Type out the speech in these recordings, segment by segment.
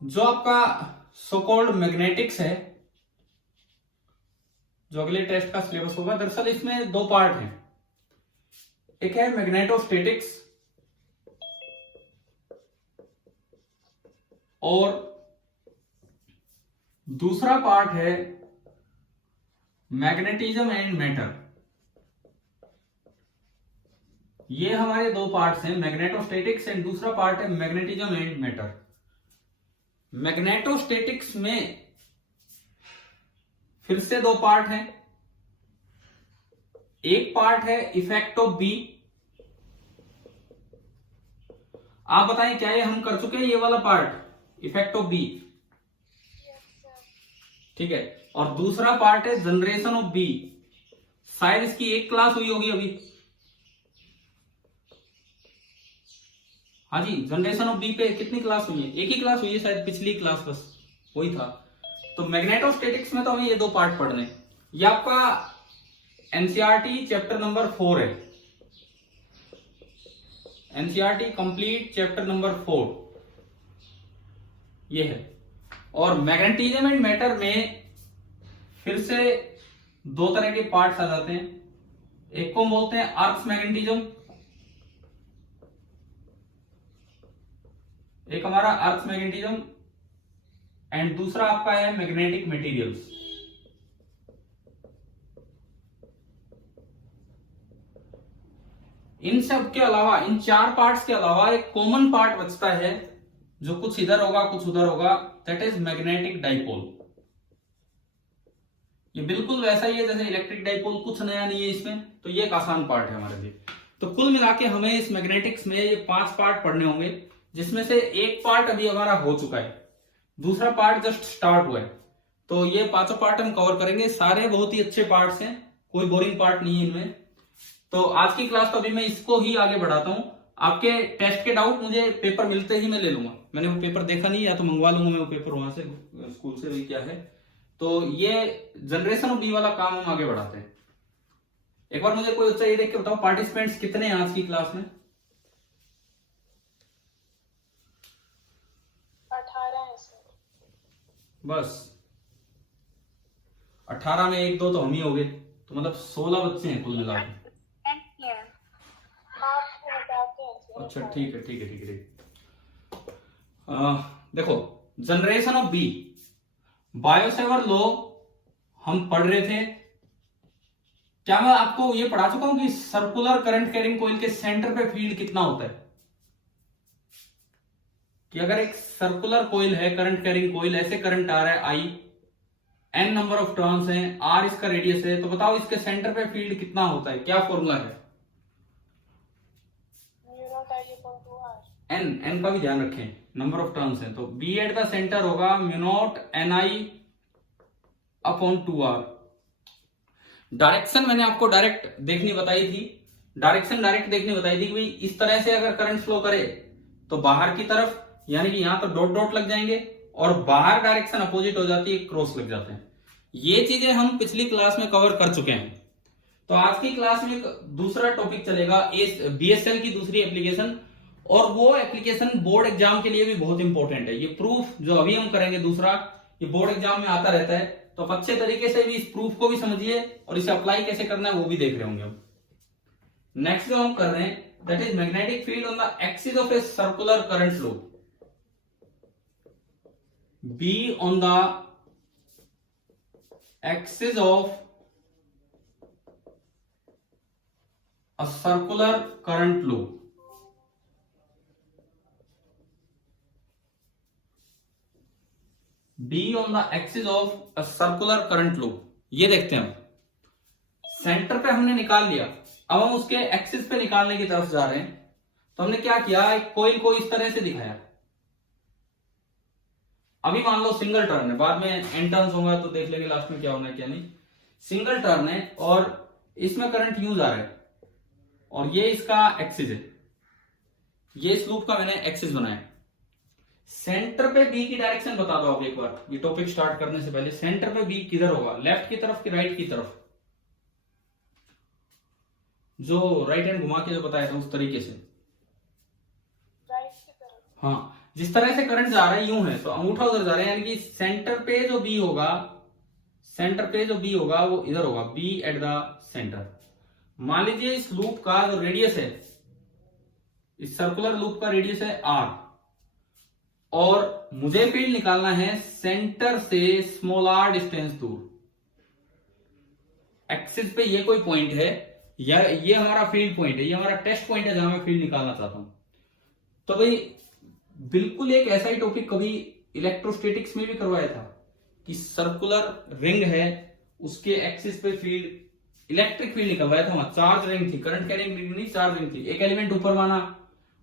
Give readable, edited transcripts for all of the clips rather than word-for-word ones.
जो आपका so called magnetics है, जो अगले टेस्ट का सिलेबस होगा, दरअसल इसमें दो पार्ट हैं। एक है मैग्नेटोस्टैटिक्स और दूसरा पार्ट है मैग्नेटिज्म एंड मैटर। ये हमारे दो पार्ट्स हैं, मैग्नेटोस्टैटिक्स एंड दूसरा पार्ट है मैग्नेटिज्म एंड मैटर। मैग्नेटोस्टैटिक्स में फिर से दो पार्ट हैं। एक पार्ट है इफेक्ट ऑफ बी। आप बताएं क्या ये हम कर चुके हैं, ये वाला पार्ट इफेक्ट ऑफ बी? ठीक है। और दूसरा पार्ट है जनरेशन ऑफ बी। शायद इसकी एक क्लास हुई होगी अभी। हाँ जी, जनरेशन ऑफ बी पे कितनी क्लास हुई है? एक ही क्लास हुई है शायद, पिछली क्लास, बस वही था। तो मैग्नेटोस्टैटिक्स में तो हमें ये दो पार्ट पढ़ने। ये आपका एनसीईआरटी चैप्टर नंबर 4 है, एनसीईआरटी कंप्लीट चैप्टर नंबर 4 ये है। और मैग्नेटिज्म एंड मैटर में फिर से दो तरह के पार्ट्स आ जाते हैं। एक को बोलते हैं अर्थ मैग्नेटिज्म, एक हमारा अर्थ मैग्नेटिज्म, एंड दूसरा आपका है मैग्नेटिक मटेरियल्स। इन सब के अलावा, इन चार पार्ट्स के अलावा एक कॉमन पार्ट बचता है, जो कुछ इधर होगा कुछ उधर होगा, दैट इज मैग्नेटिक डाइपोल। ये बिल्कुल वैसा ही है जैसे इलेक्ट्रिक डाइपोल, कुछ नया नहीं है इसमें। तो ये एक आसान पार्ट है हमारे लिए। तो कुल मिला के हमें इस मैग्नेटिक्स में ये 5 पार्ट पढ़ने होंगे, जिसमें से एक पार्ट अभी हमारा हो चुका है, दूसरा पार्ट जस्ट स्टार्ट हुआ है। तो ये पांचों पार्ट हम कवर करेंगे। सारे बहुत ही अच्छे पार्ट्स हैं, कोई बोरिंग पार्ट नहीं है इनमें। तो आज की क्लास तो अभी मैं इसको ही आगे बढ़ाता हूं। आपके टेस्ट के डाउट मुझे पेपर मिलते ही मैं ले लूंगा। मैंने वो पेपर देखा नहीं, या तो मंगवा लूंगा मैं वो पेपर वहां से, स्कूल से भी क्या है। तो ये जनरेशन ऑफ बी वाला काम हम आगे बढ़ाते हैं। एक बार मुझे कोई ये देख के बताओ, पार्टिसिपेंट्स कितने हैं आज की क्लास में? 18 है सर। बस 18 में एक दो तो हम ही हो गए, तो मतलब 16 बच्चे हैं कुल मिला के। अच्छा ठीक है ठीक है ठीक है ठीक है। देखो, जनरेशन ऑफ बी, बायोसेवर लॉ हम पढ़ रहे थे। क्या मैं आपको ये पढ़ा चुका हूं कि सर्कुलर करंट कैरिंग कॉइल के सेंटर पे फील्ड कितना होता है? कि अगर एक सर्कुलर कॉइल है, करंट कैरिंग कॉइल, ऐसे करंट आ रहा है आई, एन नंबर ऑफ टर्न्स हैं, आर इसका रेडियस है, तो बताओ इसके सेंटर पे फील्ड कितना होता है? क्या फॉर्मूला है? एन, एन का भी ध्यान रखें, नंबर ऑफ टर्न्स हैं। तो बी एट द सेंटर होगा म्यू नॉट एन आई अपॉन 2r। डायरेक्शन मैंने आपको डायरेक्ट देखनी बताई थी, डायरेक्शन डायरेक्ट देखनी बताई थी कि भाई इस तरह से अगर करंट फ्लो करे तो बाहर की तरफ, यानी कि यहां तो डॉट डॉट लग जाएंगे, और बाहर डायरेक्शन अपोजिट हो जाती है, क्रॉस लग जाते हैं। ये चीजें हम पिछली क्लास में कवर कर चुके हैं। तो आज की क्लास में एक दूसरा टॉपिक चलेगा, बीएसएल की दूसरी एप्लीकेशन, और वो एप्लीकेशन बोर्ड एग्जाम के लिए भी बहुत इंपॉर्टेंट है। ये प्रूफ जो अभी हम करेंगे दूसरा, ये बोर्ड एग्जाम में आता रहता है। तो आप अच्छे तरीके से भी इस प्रूफ को भी समझिए, और इसे अप्लाई कैसे करना है वो भी देख रहे होंगे हम। नेक्स्ट जो हम कर रहे हैं, that is magnetic field on the axis of a circular current flow. Be on the axis of a circular current flow। B on the axis of a circular current flow। ये देखते हैं हम, centre पे हमने निकाल लिया, अब हम उसके एक्सिस पे निकालने की तरफ जा रहे हैं। तो हमने क्या किया, एक कॉइल को इस तरह से दिखाया। अभी मान लो सिंगल टर्न है, बाद में एन टर्न्स होगा तो देख लेंगे लास्ट में क्या होना है क्या नहीं। सिंगल टर्न है और इसमें करंट यूज आ रहा है, और ये इसका एक्सिस है। ये इस लूप का मैंने एक्सिस बनाया। सेंटर पे बी की डायरेक्शन बता दो आप एक बार, ये टॉपिक स्टार्ट करने से पहले। सेंटर पे बी किधर होगा, लेफ्ट की तरफ कि राइट की तरफ? जो राइट हैंड घुमा के जो बताया था उस तरीके से, राइट की तरफ। हाँ, जिस तरह से करंट जा रहा है यूं है, तो अंगूठा उधर जा रहा है, यानी कि सेंटर पे जो बी होगा, सेंटर पे जो बी होगा वो इधर होगा, बी एट द सेंटर। मान लीजिए इस लूप का जो रेडियस है, इस सर्कुलर लूप का रेडियस है आर, और मुझे फील्ड निकालना है सेंटर से स्मॉल आर डिस्टेंस दूर। एक्सिस पे ये कोई पॉइंट है, या ये हमारा फील्ड पॉइंट है, ये हमारा टेस्ट पॉइंट है जहां मैं फील्ड निकालना चाहता हूं। तो भाई बिल्कुल एक ऐसा ही टॉपिक कभी इलेक्ट्रोस्टैटिक्स में भी करवाया था कि सर्कुलर रिंग है, उसके एक्सिस पे फील्ड, इलेक्ट्रिक फील्ड निकलवाया था। वहां चार्ज रिंग थी, करंट कैरिंग रिंग नहीं, चार्ज रिंग थी। एक एलिमेंट ऊपर माना,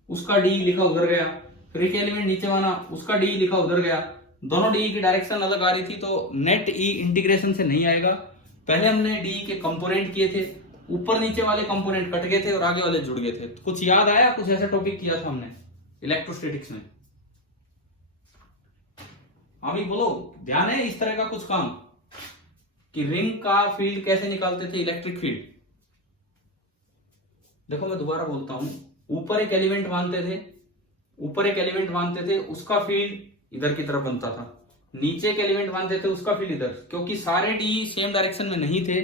उसका डी लिखा उधर गया, फिर एक एलिमेंट नीचे माना, उसका डी लिखा उधर गया, दोनों डी की डायरेक्शन अलग आ रही थी, तो नेट ई इंटीग्रेशन से नहीं आएगा। पहले हमने डी के कंपोनेंट किए थे, ऊपर नीचे वाले कंपोनेंट कट गए थे और आगे वाले जुड़ गए थे। कुछ याद आया? कुछ ऐसा टॉपिक किया था हमने इलेक्ट्रोस्टैटिक्स में? अभी बोलो, ध्यान है इस तरह का कुछ काम कि रिंग का फील्ड कैसे निकालते थे, इलेक्ट्रिक फील्ड। देखो मैं दोबारा बोलता हूं, ऊपर एक एलिमेंट मानते थे, ऊपर एक एलिमेंट मानते थे, उसका फील्ड इधर की तरफ बनता था। नीचे के एलिमेंट मानते थे, उसका फील्ड इधर। क्योंकि सारे डी सेम डायरेक्शन में नहीं थे,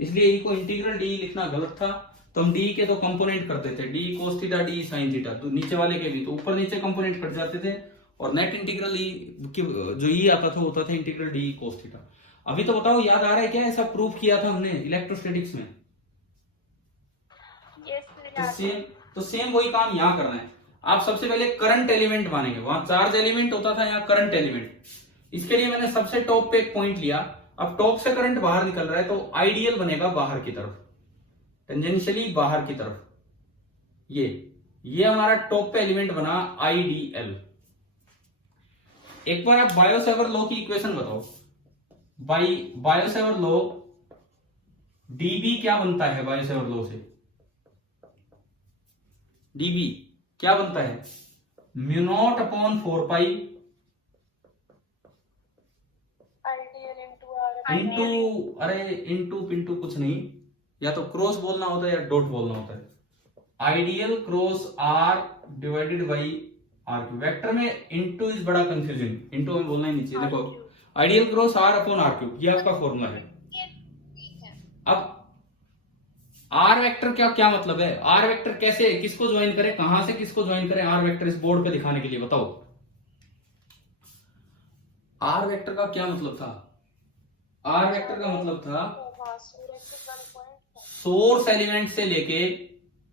इसलिए ई को इंटीग्रल डी लिखना गलत था। तो हम डी के तो कंपोनेंट करते थे, d cos theta, D sine theta. तो नीचे वाले के भी तो ऊपर नीचे कंपोनेंट कट जाते थे, और नेट इंटीग्रल ई जो ई आता था होता था इंटीग्रल डी कोस थीटा। अभी तो बताओ, याद आ रहा है क्या? ऐसा प्रूफ किया था हमने इलेक्ट्रोस्टैटिक्स में। तो सेम वही काम यहां करना है। आप सबसे पहले करंट एलिमेंट मानेंगे, वहां चार्ज एलिमेंट होता था, यहाँ करंट एलिमेंट। इसके लिए मैंने सबसे टॉप पे एक पॉइंट लिया। अब टॉप से करंट बाहर निकल रहा है, तो आइडियल बनेगा बाहर की तरफ, टेंजेंशियली बाहर की तरफ। ये हमारा टॉप पे एलिमेंट बना आईडीएल। एक बार आप बायोसेवर लॉ की इक्वेशन बताओ। बायोसेवर लॉ, डीबी क्या बनता है बायोसेवर लॉ से? डीबी क्या बनता है? Mu naught upon 4 pi into, अरे इंटू पिंटू कुछ नहीं, या तो क्रॉस बोलना होता है या डॉट बोलना होता है। I dl cross r divided by r cube. Vector में इंटू इज बड़ा कंफ्यूजिंग, इंटू में बोलना ही नहीं चाहिए। देखो I dl cross r upon r cube, ये आपका फॉर्मूला है। अब आर वेक्टर क्या मतलब है? आर वेक्टर कैसे, किसको ज्वाइन करें, कहां से किसको ज्वाइन करें आर वेक्टर, इस बोर्ड पे दिखाने के लिए बताओ। आर वेक्टर का क्या मतलब था? आर वेक्टर का मतलब था सोर्स एलिमेंट से लेके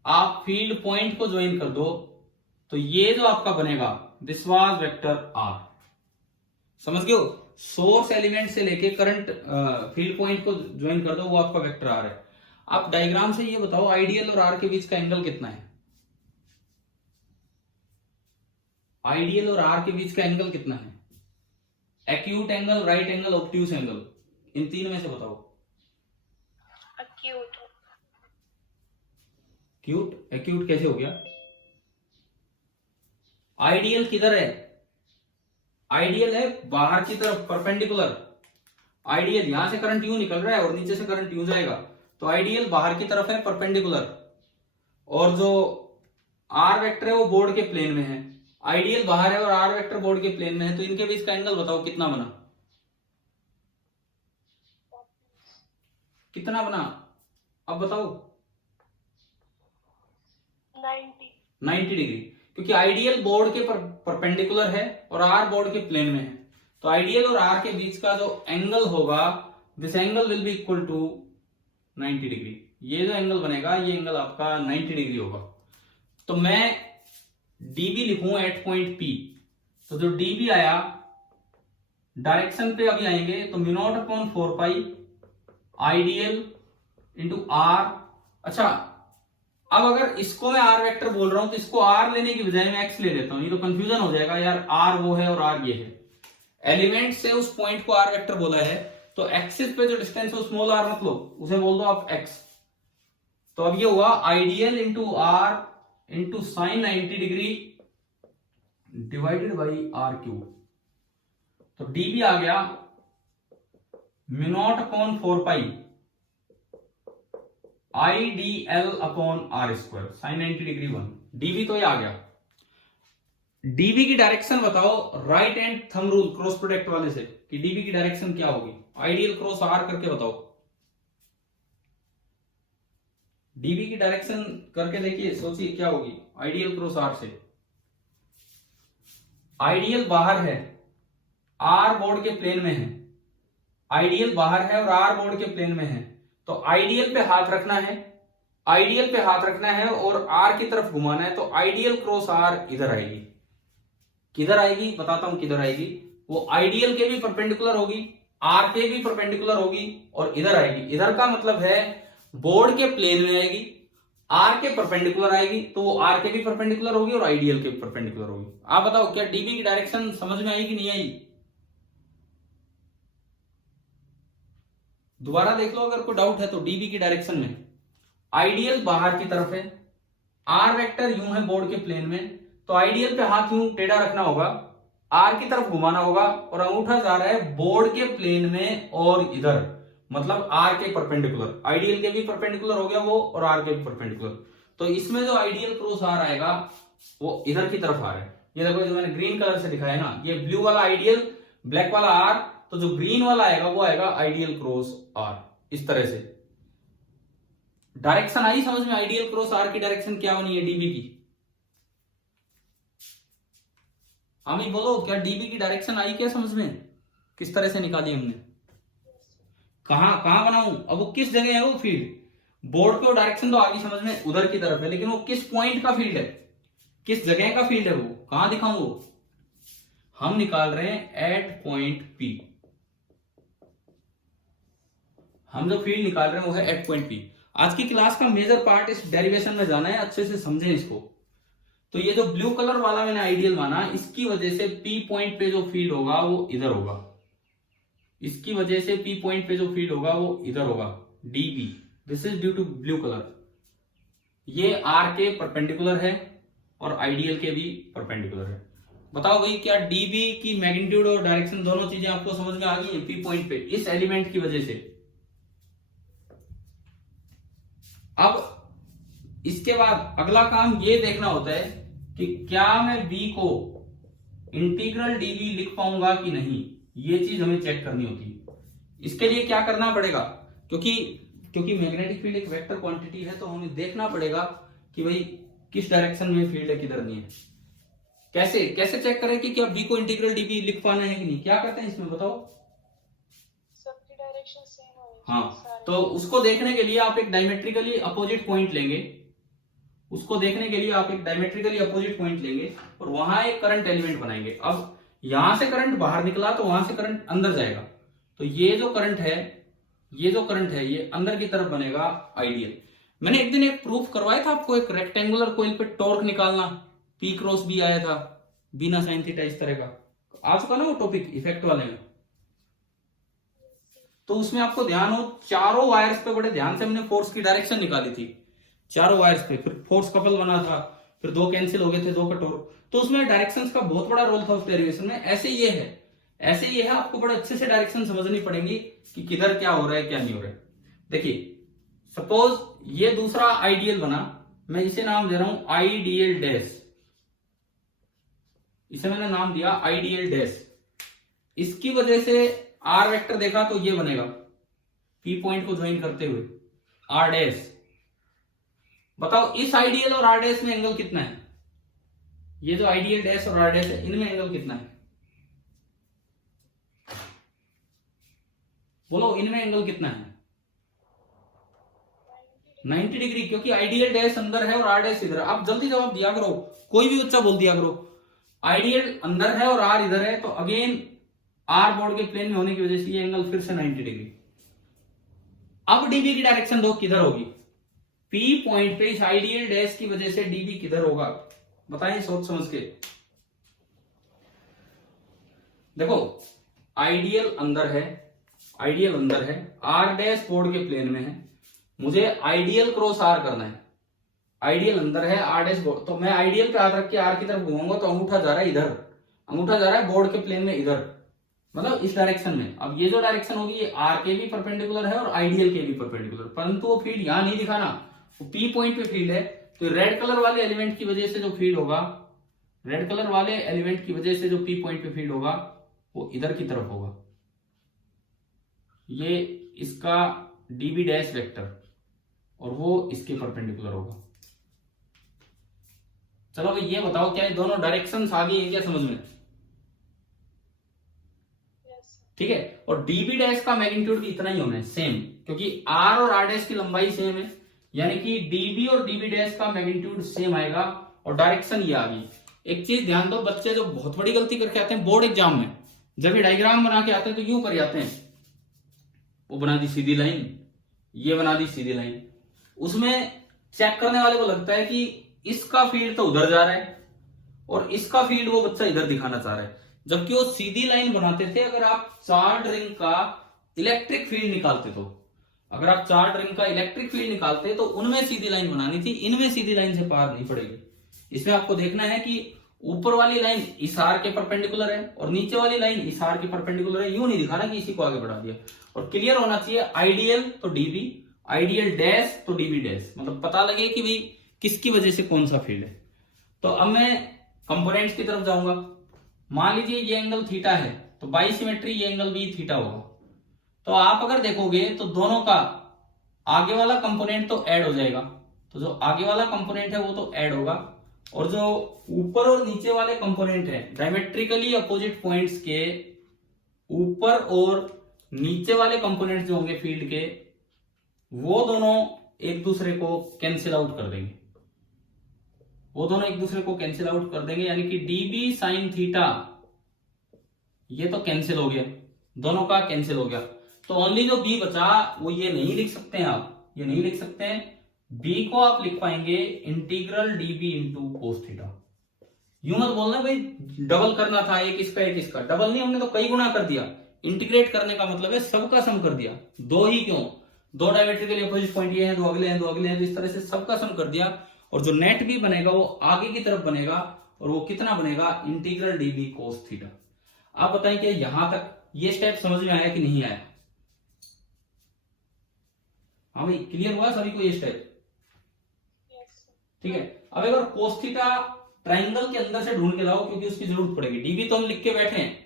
आप फील्ड पॉइंट को ज्वाइन कर दो, तो ये जो आपका बनेगा दिस वाज वेक्टर आर। समझ गए हो? सोर्स एलिमेंट से लेके करंट फील्ड पॉइंट को ज्वाइन कर दो, वो आपका वेक्टर आर है। आप डायग्राम से ये बताओ, आइडियल और आर के बीच का एंगल कितना है? आइडियल और आर के बीच का एंगल कितना है? Acute angle, right angle, obtuse angle, इन तीन में से बताओ। एक्यूट। एक्यूट कैसे हो गया? आइडियल किधर है? आइडियल है बाहर की तरफ, परपेंडिकुलर। आइडियल यहां से करंट यूं निकल रहा है और नीचे से करंट यूं जाएगा, तो आइडियल बाहर की तरफ है, परपेंडिकुलर। और जो आर वेक्टर है वो बोर्ड के प्लेन में है। आइडियल बाहर है और आर वेक्टर बोर्ड के प्लेन में है, तो इनके बीच का एंगल बताओ कितना बना? कितना बना अब बताओ? 90 डिग्री, क्योंकि आइडियल बोर्ड के परपेंडिकुलर है और आर बोर्ड के प्लेन में है। तो आइडियल और आर के बीच का जो एंगल होगा, this angle will be equal to 90 degree. ये जो एंगल बनेगा, ये एंगल आपका 90 डिग्री होगा। तो मैं डीबी लिखूं एट पॉइंट पी, तो जो डीबी आया, डायरेक्शन पे अभी आएंगे, तो mu naught upon 4 pi I dl into r. अच्छा, अब अगर इसको मैं आर वेक्टर बोल रहा हूं, तो इसको आर लेने की बजाय मैं एक्स ले लेता हूं, ये तो कंफ्यूजन हो जाएगा यार, आर वो है और आर ये है। एलिमेंट से उस पॉइंट को आर वेक्टर बोला है, तो एक्सिस पे जो डिस्टेंस है स्मॉल आर मत लो, उसे बोल दो आप एक्स। तो अब ये हुआ I dl into r into sine 90 degree divided by r cube. तो डीबी आ गया mu naught upon 4 pi I D L upon r square, sine 90 degree 1। DB तो ये आ गया। डीबी की डायरेक्शन बताओ right and thumb rule cross product वाले से कि डीबी की डायरेक्शन क्या होगी, आइडियल क्रॉस आर करके बताओ। डीबी की डायरेक्शन करके देखिए, सोचिए क्या होगी आइडियल क्रॉस आर से। आइडियल बाहर है, आर बोर्ड के प्लेन में है, आइडियल बाहर है और आर बोर्ड के प्लेन में है, तो आइडियल पे हाथ रखना है, आइडियल पे हाथ रखना है और आर की तरफ घुमाना है, तो आइडियल क्रॉस आर इधर आएगी। किधर आएगी बताता हूं किधर आएगी, वो आइडियल के भी परपेंडिकुलर होगी, आर के भी परपेंडिकुलर होगी और इधर आएगी। इधर का मतलब है बोर्ड के प्लेन में आएगी, आर के परपेंडिकुलर आएगी, तो वो आर के भी परपेंडिकुलर होगी और आइडियल के भी परपेंडिकुलर होगी। आप बताओ क्या डीबी की डायरेक्शन समझ में आई कि नहीं आई? दोबारा देख लो अगर कोई डाउट है तो। डीबी की डायरेक्शन में आइडियल बाहर की तरफ है, आर वेक्टर यूं है बोर्ड के प्लेन में, तो आइडियल पे हाथ यूं टेढ़ा रखना होगा, आर की तरफ घुमाना होगा और अंगूठा जा रहा है बोर्ड के प्लेन में और इधर, मतलब आर के परपेंडिकुलर। आइडियल के भी परपेंडिकुलर हो गया वो और आर के भी परपेंडिकुलर। तो इसमें जो आइडियल क्रॉस आर आएगा वो इधर की तरफ आ रहा है। ये देखो जो मैंने ग्रीन कलर से दिखाया ना, ये ब्लू वाला आइडियल, ब्लैक वाला आर, तो जो ग्रीन वाला आएगा वो आएगा आइडियल क्रॉस आर। इस तरह से डायरेक्शन आई समझ में? आइडियल क्रॉस आर की डायरेक्शन क्या बनी है डीबी की? हमें बोलो क्या डीबी की डायरेक्शन आई क्या समझ में? किस तरह से निकाली हमने? कहां कहां बनाऊं? अब वो किस जगह है वो फील्ड? बोर्ड पे डायरेक्शन तो आगे समझ में उधर की तरफ है, लेकिन वो किस पॉइंट का फील्ड है, किस जगह का फील्ड है, वो कहां दिखाऊं? वो हम निकाल रहे हैं एट पॉइंट पी। हम जो फील्ड निकाल रहे हैं वो है एट पॉइंट पी। आज की क्लास का मेजर पार्ट इस डेरिवेशन में जाना है, अच्छे से समझें इसको। तो ये जो ब्लू कलर वाला मैंने आइडियल माना, इसकी वजह से पी पॉइंट पे जो फील्ड होगा वो इधर होगा, इसकी वजह से पी पॉइंट पे जो फील्ड होगा वो इधर होगा, dB. This is due to blue colour. ये आर के परपेंडिकुलर है और आइडियल के भी परपेंडिकुलर है। बताओ भाई क्या डीबी की मैग्नीट्यूड और डायरेक्शन दोनों चीजें आपको समझ में आ गई है पी पॉइंट पे इस एलिमेंट की वजह से? अब इसके बाद अगला काम ये देखना होता है कि क्या मैं बी को इंटीग्रल डीबी लिख पाऊंगा कि नहीं, ये चीज हमें चेक करनी होती है। इसके लिए क्या करना पड़ेगा, क्योंकि मैग्नेटिक फील्ड एक वेक्टर क्वांटिटी है, तो हमें देखना पड़ेगा कि भाई किस डायरेक्शन में फील्ड है किधर नहीं है। कैसे चेक करें कि क्या बी को इंटीग्रल डीबी लिख पाना है कि नहीं? क्या करते हैं इसमें बताओ? सबकी डायरेक्शन सेम होगी। हाँ, तो उसको देखने के लिए आप एक डायमेट्रिकली अपोजिट पॉइंट लेंगे, उसको देखने के लिए आप एक डायमेट्रिकली अपोजिट पॉइंट लेंगे और वहां एक करंट एलिमेंट बनाएंगे। अब यहां से करंट बाहर निकला तो वहां से करंट अंदर जाएगा, तो ये जो करंट है ये अंदर की तरफ बनेगा आइडियल। मैंने एक दिन एक प्रूफ करवाया था आपको, एक रेक्टेंगुलर कोइल पे टॉर्क निकालना, पी क्रॉस बी आया था बिना साइन थीटा इस तरह का, आ चुका ना वो टॉपिक इफेक्ट वाले में। तो उसमें आपको ध्यान हो, चारों वायर्स पे बड़े ध्यान से हमने फोर्स की डायरेक्शन निकाली थी, चारों वायर्स पे, फिर फोर्स कपल बना था, फिर दो कैंसिल हो गए थे, दो का टॉर्क। तो उसमें डायरेक्शंस का बहुत बड़ा रोल था उस डेरिवेशन में। ऐसे ये है, आपको बड़े अच्छे से डायरेक्शन समझनी पड़ेगी कि किधर क्या हो रहा है क्या नहीं हो रहा है। देखिए सपोज ये दूसरा आइडियल बना, मैं इसे नाम दे रहा हूं आइडियल डैश, इसे मैंने नाम दिया आइडियल डैश। इसकी वजह से आर वेक्टर देखा तो ये बनेगा, पी पॉइंट को ज्वाइन करते हुए आर डैश। बताओ इस आइडियल और आर डैश में एंगल कितना है? ये जो आइडियल डैश और आर डैश है इनमें एंगल कितना है? बोलो इनमें एंगल कितना है? 90 डिग्री, क्योंकि आइडियल डैश अंदर है और आर डैश इधर है। आप जल्दी जवाब दिया करो, कोई भी बच्चा बोल दिया करो आइडियल अंदर है और आर इधर है, तो अगेन आर बोर्ड के प्लेन में होने की वजह से ये एंगल फिर से 90 डिग्री। अब डीबी की डायरेक्शन दो किधर होगी? पी पॉइंट पे इस आइडियल डैश की वजह से डीबी किधर होगा? बताएं सोच समझ के। देखो आइडियल अंदर है, आर डैश बोर्ड के प्लेन में है, मुझे आइडियल क्रॉस आर करना है। आइडियल अंदर है, आर डैश बोर्ड, तो मैं आइडियल पे हाथ रख के आर की तरफ घूमूंगा तो अंगूठा जा रहा है इधर, अंगूठा जा रहा है बोर्ड के प्लेन में इधर, मतलब इस डायरेक्शन में। अब ये जो डायरेक्शन होगी ये आर के भी परपेंडिकुलर है और आइडियल के भी परपेंडिकुलर, परंतु वो फील्ड यहां नहीं दिखाना, वो पी पॉइंट पे फील्ड है। तो रेड कलर वाले एलिमेंट की वजह से जो फील्ड होगा रेड कलर वाले एलिमेंट की वजह से जो पी पॉइंट पे फील्ड होगा वो इधर की तरफ होगा, ये इसका डीबी डैश वेक्टर, और वो इसके परपेंडिकुलर होगा। चलो भाई ये बताओ, क्या ये दोनों डायरेक्शंस आ गई है क्या समझ में? यस ठीक है, और डीबी डैश का मैग्नीट्यूड भी इतना ही होना है, सेम, क्योंकि आर और आर डैश की लंबाई सेम है, यानी कि डीबी और डीबी डैश का मैग्नीट्यूड सेम आएगा, और डायरेक्शन ये आ गई। एक चीज ध्यान दो, बच्चे जो बहुत बड़ी गलती करके आते हैं बोर्ड एग्जाम में, जब ये डायग्राम बना के आते हैं तो यूं कर जाते हैं, वो बना दी सीधी लाइन, ये बना दी सीधी लाइन, उसमें चेक करने वाले को लगता है कि इसका फील्ड तो उधर जा रहा है और इसका फील्ड वो बच्चा इधर दिखाना चाह रहा है, जबकि वो सीधी लाइन बनाते थे। अगर आप चार्ज रिंग का इलेक्ट्रिक फील्ड निकालते, तो अगर आप चार्ज रिंग का इलेक्ट्रिक फील्ड निकालते तो उनमें सीधी लाइन बनानी थी, इनमें सीधी लाइन से पार नहीं पड़ेगी। इसमें आपको देखना है कि ऊपर वाली लाइन इस आर के परपेंडिकुलर है और नीचे वाली लाइन इस आर के परपेंडिकुलर है, यूं नहीं दिखाना कि इसी को आगे बढ़ा दिया। और क्लियर होना चाहिए, आइडियल तो डीबी, आइडियल डैश तो डीबी डैश, मतलब पता लगे कि भाई किसकी वजह से कौन सा फील्ड है। तो अब मैं कंपोनेंट्स की तरफ जाऊंगा। मान लीजिए ये एंगल थीटा है, तो बाई सिमेट्री ये एंगल भी थीटा होगा। तो आप अगर देखोगे तो दोनों का आगे वाला कंपोनेंट तो ऐड हो जाएगा, तो जो आगे वाला कंपोनेंट है वो तो ऐड होगा, और जो ऊपर और नीचे वाले कंपोनेंट है, डायमेट्रिकली अपोजिट पॉइंट्स के ऊपर और नीचे वाले कंपोनेंट जो होंगे फील्ड के, वो दोनों एक दूसरे को कैंसिल आउट कर देंगे, वो दोनों एक दूसरे को कैंसिल आउट कर देंगे, यानी कि डीबी साइन थीटा ये तो कैंसिल हो गया, दोनों का कैंसिल हो गया। तो ओनली जो बी बचा वो ये नहीं लिख सकते हैं आप, ये नहीं लिख सकते हैं, बी को आप लिख पाएंगे integral dB into cos theta. यूं मत बोलना भाई डबल करना था एक इसका एक इसका, डबल नहीं, हमने तो कई गुना कर दिया। इंटीग्रेट करने का मतलब है सबका सम कर दिया, दो ही क्यों, दो डायमेट्रिकली अपोजिट पॉइंट ये हैं, दो अगले हैं, दो अगले हैं, तो इस तरह से सबका सम कर दिया। और जो नेट भी बनेगा वो आगे की तरफ बनेगा, और वो कितना बनेगा, इंटीग्रल डीबी कोस थीटा। आप बताएं कि यहां तक ये स्टेप समझ में आया कि नहीं आया? हाँ भाई क्लियर हुआ सभी को ये स्टेप? यस ठीक है। अब अगर कोस थीटा ट्राइंगल के अंदर से ढूंढ के लाओ, क्योंकि उसकी जरूरत पड़ेगी। डीबी तो हम लिख के बैठे हैं,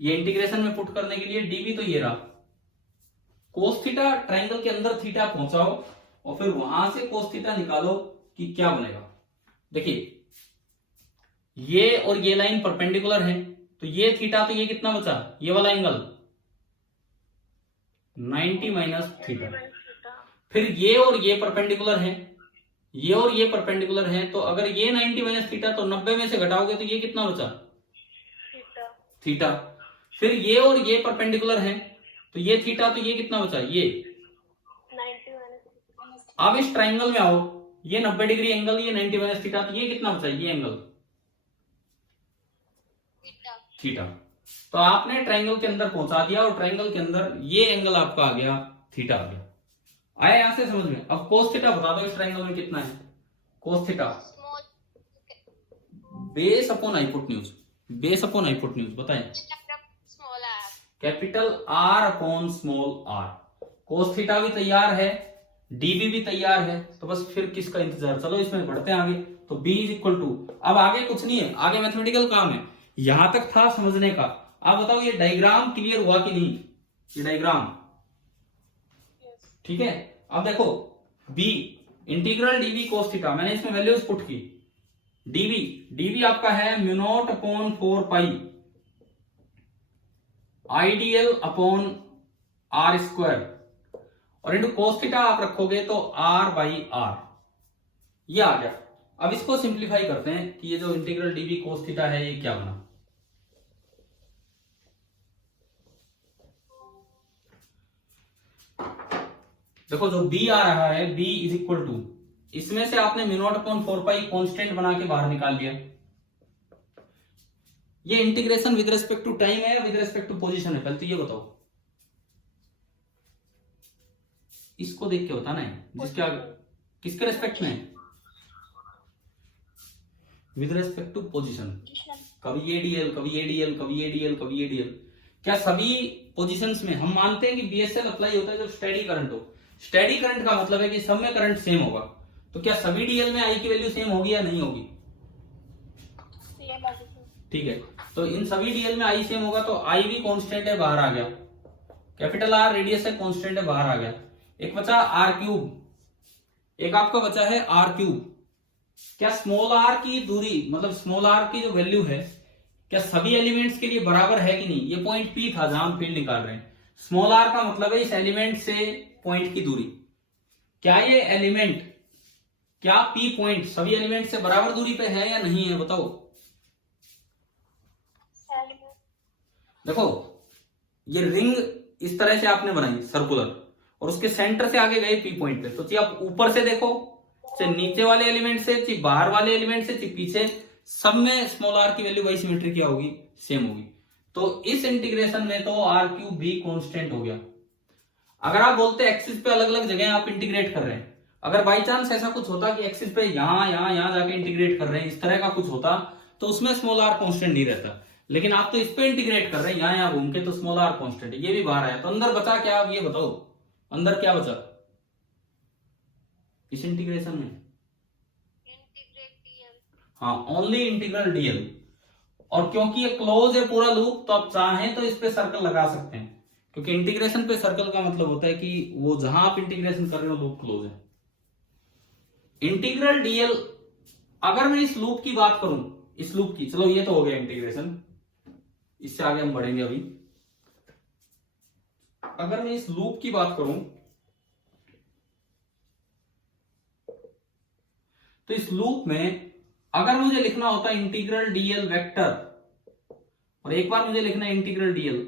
ये इंटीग्रेशन में पुट करने के लिए डीबी तो ये रहा, कोस थीटा ट्राइंगल के अंदर थीटा पहुंचाओ और फिर वहां से कोस थीटा निकालो कि क्या बनेगा। देखिए ये और ये लाइन परपेंडिकुलर है, तो ये थीटा, तो ये कितना बचा, ये वाला एंगल 90 माइनस थीटा। फिर ये और ये परपेंडिकुलर है, ये और ये परपेंडिकुलर है, तो अगर ये 90 माइनस थीटा, तो 90 में से घटाओगे तो ये कितना बचा, थीटा। फिर ये और ये परपेंडिकुलर है, तो ये थीटा, तो ये कितना बचा, ये 90 माइनस। अब इस ट्राइंगल में आओ, ये 90 डिग्री एंगल, ये 90 माइनस थीटा, तो ये कितना बचा, ये एंगल थीटा। तो आपने ट्राइंगल के अंदर पहुंचा दिया, और ट्राइंगल के अंदर ये एंगल आपका आ गया, थीटा आ गया। आया यहां से समझ में? अब कोस थीटा बता दो इस ट्राइंगल में कितना है, cos theta base upon hypotenuse, base upon hypotenuse बताएं, capital R upon small R. Cos theta भी तैयार है, डीबी भी तैयार है, तो बस फिर किसका इंतजार, चलो इसमें बढ़ते हैं आगे। तो बी इज इक्वल टू, अब आगे कुछ नहीं है, आगे मैथमेटिकल काम है, यहां तक था समझने का। आप बताओ ये डायग्राम क्लियर हुआ कि नहीं, ये डायग्राम ठीक है? अब देखो B integral dB cos theta, मैंने इसमें वैल्यूज पुट की। डीबी आपका है mu naught upon 4 pi I dl upon r square, और इंटू कोस थीटा आप रखोगे तो आर बाई आर, ये आ गया। अब इसको सिंप्लीफाई करते हैं कि ये जो इंटीग्रल डीबी कोस थीटा है ये क्या बना। देखो जो बी आ रहा है, बी इज इक्वल टू, इसमें से आपने mu naught upon 4 pi constant बना के बाहर निकाल लिया। ये integration with respect to time है या विद रेस्पेक्ट टू पोजीशन है, पहले तो ये बताओ। इसको देख के बताना है, जिसके आगे किसके रेस्पेक्ट में है, विद रेस्पेक्ट टू पोजीशन। कभी एडीएल, कभी एडीएल, कभी एडीएल, कभी एडीएल। क्या सभी पोजीशंस में हम मानते हैं कि बीएसएल अप्लाई होता है जब स्टेडी करंट हो? स्टेडी करंट का मतलब है कि सब में करंट सेम होगा, तो क्या सभी डीएल में आई की वैल्यू सेम होगी या नहीं होगी? ठीक है, तो इन सभी डीएल में आई सेम होगा, तो आई भी कांस्टेंट है, बाहर आ गया। कैपिटल आर रेडियस है, कांस्टेंट है, बाहर आ गया। एक बचा आर क्यूब, एक आपका बचा है आर क्यूब। क्या स्मॉल आर की दूरी, मतलब स्मॉल आर की जो वैल्यू है, क्या सभी एलिमेंट्स के लिए बराबर है कि नहीं? ये पॉइंट पी था जहां हम फील्ड निकाल रहे हैं। स्मॉल आर का मतलब है इस एलिमेंट से पॉइंट की दूरी। क्या ये एलिमेंट, क्या पी पॉइंट सभी एलिमेंट से बराबर दूरी पे है या नहीं है, बताओ। एलिमेंट। देखो ये रिंग इस तरह से आपने बनाई सर्कुलर, और उसके सेंटर से आगे गए पी पॉइंट पे, तो चाहे आप ऊपर से देखो, चाहे नीचे वाले एलिमेंट से, चाहे बाहर वाले एलिमेंट से, चाहे पीछे, सब में स्मॉल आर की वैल्यू बाई सिमेट्री क्या होगी, सेम होगी। तो इस इंटीग्रेशन में तो आर क्यूब भी कांस्टेंट हो गया। अगर आप बोलते एक्सिस पे अलग अलग जगह आप इंटीग्रेट कर रहे हैं, अगर बाई चांस ऐसा कुछ होता कि एक्सिस पे यहां जाके इंटीग्रेट कर रहे हैं, इस तरह का कुछ होता, तो उसमें स्मॉल आर कांस्टेंट नहीं रहता। लेकिन आप तो इस पे इंटीग्रेट कर रहे हैं, यहां घूम के, तो स्मॉल आर कांस्टेंट है, ये भी बाहर आया। तो अंदर बचा क्या, आप ये बताओ, अंदर क्या बचा इस इंटीग्रेशन में? Integrate DL. हाँ, ओनली इंटीग्रल डीएल। और क्योंकि ये क्लोज है पूरा लूप, तो आप चाहें तो इस पे सर्कल लगा सकते हैं, क्योंकि इंटीग्रेशन पे सर्कल का मतलब होता है कि वो जहां आप इंटीग्रेशन कर रहे हो लूप क्लोज है। इंटीग्रल डीएल, अगर मैं इस लूप की बात करूं, इस लूप की, चलो ये तो हो गया इंटीग्रेशन, इससे आगे हम बढ़ेंगे अभी। अगर मैं इस लूप की बात करूं, तो इस लूप में अगर मुझे लिखना होता इंटीग्रल डीएल वेक्टर, और एक बार मुझे लिखना है इंटीग्रल डीएल,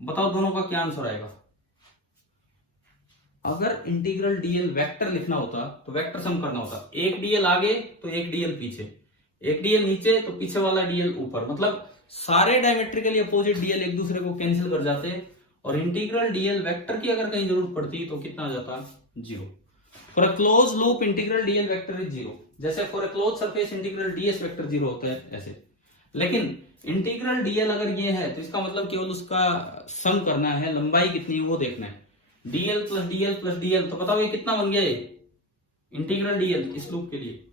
बताओ दोनों का क्या आंसर आएगा? अगर इंटीग्रल डीएल वेक्टर लिखना होता तो वेक्टर सम करना होता, एक डीएल आगे तो एक डीएल पीछे, एक डीएल नीचे तो पीछे वाला डीएल ऊपर, मतलब सारे डायमेट्रिकली अपोजिट डीएल एक दूसरे को कैंसिल कर जाते, और इंटीग्रल डीएल वेक्टर की अगर कहीं जरूरत पड़ती तो कितना आ जाता, 0। For a close loop integral DL vector is 0, जैसे for a close surface integral DS vector 0 होता है ऐसे। लेकिन इंटीग्रल डीएल अगर ये है तो इसका मतलब केवल उसका सम करना है, लंबाई कितनी है वो देखना है। DL plus DL plus DL, तो बताओ ये कितना बन गया ये इंटीग्रल डीएल इस लूप के लिए,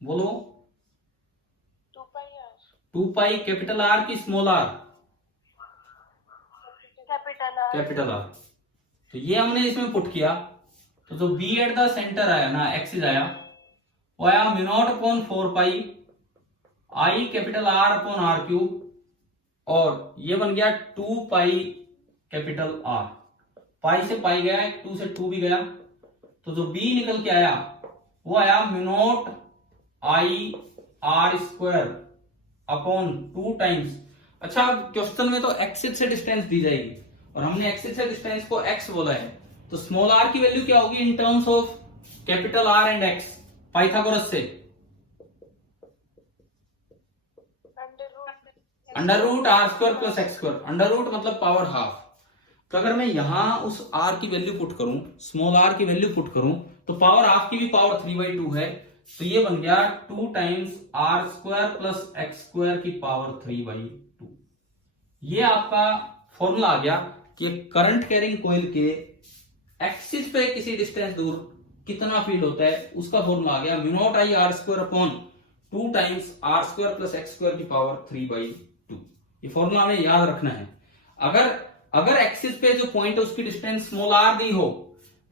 बोलो। 2 pi r. 2 pi capital r की small r? Capital r. Capital r. तो ये हमने इसमें पुट किया, तो जो बी एट द सेंटर आया ना, एक्सिस आया, वो आया mu naught upon 4 pi I capital R upon r cube, और ये बन गया 2 पाई कैपिटल आर। पाई से पाई गया, 2 से 2 भी गया, तो जो बी निकल के आया वो आया mu naught I r square upon 2 times. अच्छा, क्वेश्चन में तो एक्सिस से डिस्टेंस दी जाएगी, और हमने एक्सिस से डिस्टेंस को एक्स बोला है, तो स्मॉल आर की वैल्यू क्या होगी in terms of capital R and X Pythagoras से? Under root R square plus x square. Under root मतलब पावर हाफ। तो अगर मैं यहां उस आर की वैल्यू पुट करूं, स्मॉल आर की वैल्यू पुट करूं, तो पावर हाफ की भी पावर 3/2 है, तो ये बन गया 2 times r square plus x square की पावर 3/2। ये आपका फॉर्मूला आ गया कि करंट कैरिंग कॉइल के एक्सिस पे किसी डिस्टेंस दूर कितना फील्ड होता है, उसका फॉर्मूला आ गया mu naught I r square upon 2 times r square plus x square की पावर 3/2। ये फॉर्मूला हमें याद रखना है। अगर एक्सिस पे जो पॉइंट है उसकी डिस्टेंस स्मॉल आर दी हो,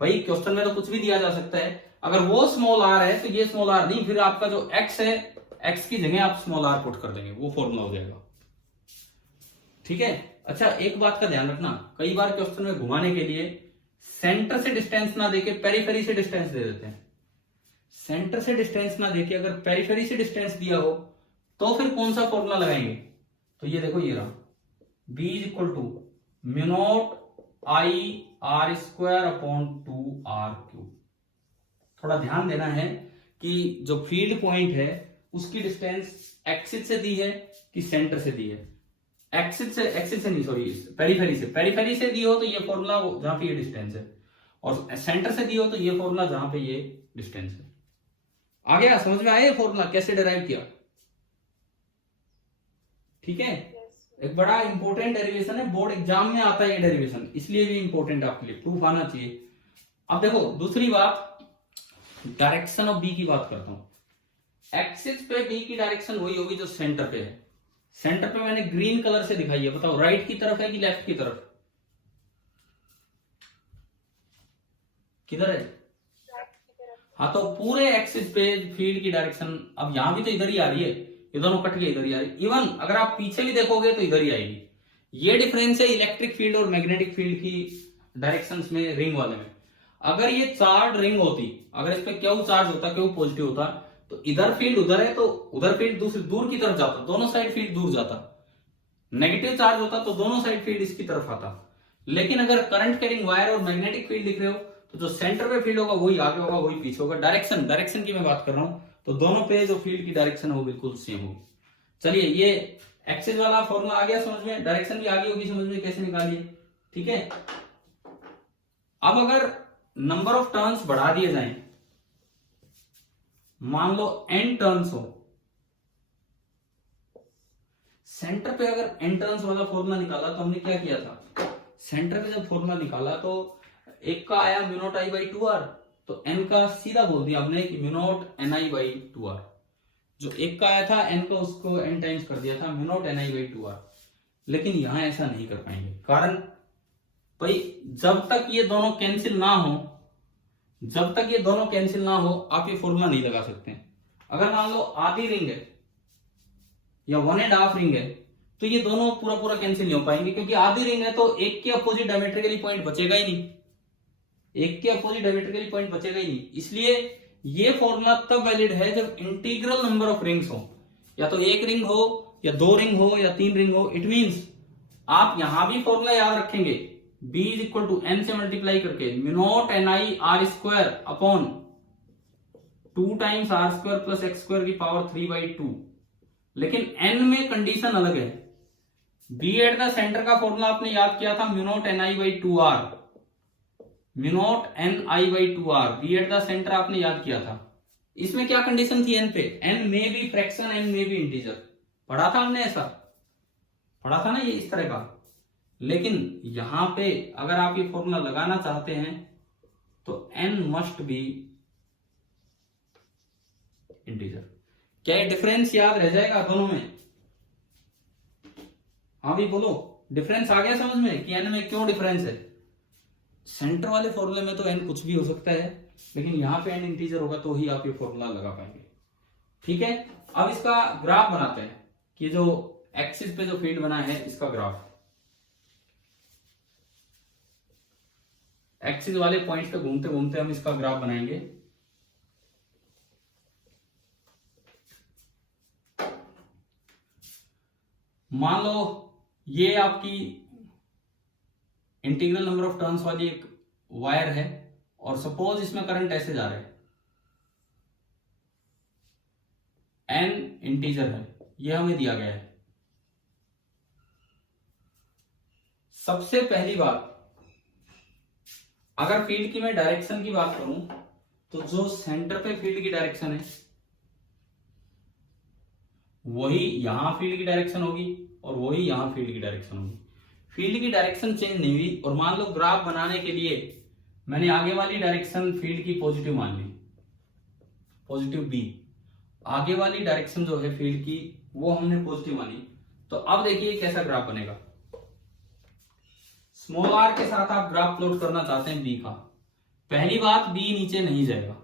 भाई क्वेश्चन में तो कुछ भी दिया जा सकता है, अगर वो स्मॉल आर है तो ये स्मॉल आर नहीं, फिर आपका जो एक्स है, एक्स की जगह आप स्मॉल आर पुट कर देंगे, वो फॉर्मूला हो जाएगा। ठीक है। अच्छा, एक बात का ध्यान रखना, कई बार क्वेश्चन में घुमाने के लिए सेंटर से डिस्टेंस ना देके पेरिफेरी से डिस्टेंस दे देते हैं। सेंटर से डिस्टेंस ना देके अगर पेरिफेरी से डिस्टेंस दिया हो तो फिर कौन सा फॉर्मूला लगाएंगे? तो ये देखो, ये रहा b is equal to mu naught I r square upon 2r cube. थोड़ा ध्यान देना है कि जो फील्ड पॉइंट है उसकी डिस्टेंस एक्सिस से दी है कि सेंटर से दी है। एक्सिस से नहीं, सॉरी, पेरिफेरी से दी हो तो ये फॉर्मूला जहां पे ये डिस्टेंस है, और सेंटर से दी हो तो ये फॉर्मूला जहां पे ये डिस्टेंस है। आ गया? समझ में आया ये फॉर्मूला कैसे डिराइव किया? ठीक है। एक बड़ा इंपॉर्टेंट डेरिवेशन है, बोर्ड एग्जाम में आता है ये डेरिवेशन, इसलिए भी इंपॉर्टेंट आपके लिए, प्रूफ आना चाहिए। अब देखो दूसरी बात, डायरेक्शन ऑफ बी की बात करता हूं। एक्सिस पे बी की डायरेक्शन वही होगी जो सेंटर पे है। सेंटर पे मैंने ग्रीन कलर से दिखाई है, बताओ राइट की तरफ है कि लेफ्ट की तरफ? किधर है? हाँ, तो पूरे एक्सिस पे फील्ड की डायरेक्शन अब यहां भी तो इधर ही आ रही है, ये दोनों कट के इधर ही आ रही है। इवन अगर आप पीछे भी देखोगे तो इधर ही आएगी। ये डिफरेंस है इलेक्ट्रिक फील्ड और मैग्नेटिक फील्ड की डायरेक्शंस में, रिंग वाले में। अगर ये चार्ज रिंग होती, अगर इस पे क्यू चार्ज होता, क्यू पॉजिटिव होता, तो इधर फील्ड उधर है तो उधर फील्ड दूसरी दूर की तरफ जाता, दोनों साइड फील्ड दूर जाता। नेगेटिव चार्ज होता तो दोनों साइड फील्ड इसकी तरफ आता। लेकिन अगर करंट कैरिंग वायर और मैग्नेटिक फील्ड लिख रहे हो तो जो सेंटर पे फील्ड होगा वही आगे होगा, वही पीछे होगा। डायरेक्शन की मैं बात कर रहा हूं, तो दोनों पे जो फील्ड की डायरेक्शन है वो बिल्कुल सेम होगी। चलिए, ये एक्सिस वाला फॉर्मूला आ गया समझ में, डायरेक्शन भी आ गई होगी समझ में कैसे निकालिए। ठीक है, अब अगर नंबर ऑफ टर्न्स बढ़ा दिए जाएं, मान लो n टर्न्स हो, सेंटर पे अगर n टर्न्स वाला फॉर्मूला निकाला तो हमने क्या किया था, सेंटर पे जब फॉर्मूला निकाला तो एक का आया mu naught I by 2r, तो n का सीधा बोल दिया हमने कि mu naught n I by 2r। जो एक का आया था n का, उसको n टाइम्स कर दिया था mu naught n I by 2r। लेकिन यहां ऐसा नहीं कर पाएंगे, कारण भाई जब तक ये दोनों कैंसिल ना हो, जब तक ये दोनों कैंसिल ना हो आप ये फॉर्मूला नहीं लगा सकते। अगर मान लो आधी रिंग है या 1.5 रिंग है तो ये दोनों पूरा पूरा कैंसिल नहीं हो पाएंगे, क्योंकि आधी रिंग है तो एक के अपोजिट डायमेट्रिकली पॉइंट बचेगा ही नहीं, एक के अपोजिट डायमेट्रिकली पॉइंट बचेगा ही नहीं। इसलिए ये फॉर्मूला तब वैलिड है जब इंटीग्रल नंबर ऑफ रिंग्स हो, या तो एक रिंग हो या 2 रिंग हो या 3 रिंग हो। इट मींस आप यहां भी फॉर्मूला याद रखेंगे, b is equal to n से मल्टीप्लाई करके mu naught n I r square upon 2 times r square plus x square की पावर 3/2। लेकिन n में कंडीशन अलग है। b एट द सेंटर का फॉर्मूला आपने याद किया था mu naught n I by 2r, mu naught n I by 2r, b at the centre आपने याद किया था। इसमें क्या कंडीशन थी n पे, n में भी फ्रैक्शन, n में भी इंटीजर। पढ़ा था हमने, ऐसा पढ़ा था ना ये इस तरह का। लेकिन यहां पे अगर आप ये फॉर्मूला लगाना चाहते हैं तो n मस्ट बी इंटीजर। क्या ये डिफरेंस याद रह जाएगा दोनों में? हाँ भी बोलो, डिफरेंस आ गया समझ में कि n में क्यों डिफरेंस है? सेंटर वाले फॉर्मूले में तो n कुछ भी हो सकता है, लेकिन यहां पे n इंटीजर होगा तो ही आप ये फॉर्मूला लगा पाएंगे। ठीक है, अब इसका ग्राफ बनाते हैं कि जो एक्सिस पे जो फील्ड बना है इसका ग्राफ, एक्सिस वाले पॉइंट्स पे घूमते घूमते हम इसका ग्राफ बनाएंगे। मान लो ये आपकी इंटीग्रल नंबर ऑफ टर्न्स वाली एक वायर है और सपोज इसमें करंट ऐसे जा रहा है, n इंटीजर है, ये हमें दिया गया है। सबसे पहली बात, अगर फील्ड की मैं डायरेक्शन की बात करूं तो जो सेंटर पे फील्ड की डायरेक्शन है वही यहां फील्ड की डायरेक्शन होगी और वही यहां फील्ड की डायरेक्शन होगी। फील्ड की डायरेक्शन चेंज नहीं हुई। और मान लो ग्राफ बनाने के लिए मैंने आगे वाली डायरेक्शन फील्ड की पॉजिटिव मान ली, पॉजिटिव बी, आगे वाली डायरेक्शन जो है फील्ड की वो हमने पॉजिटिव मानी। तो अब देखिए कैसा ग्राफ बनेगा। स्मॉल r के साथ आप ग्राफ प्लॉट करना चाहते हैं b का। पहली बात, b नीचे नहीं जाएगा।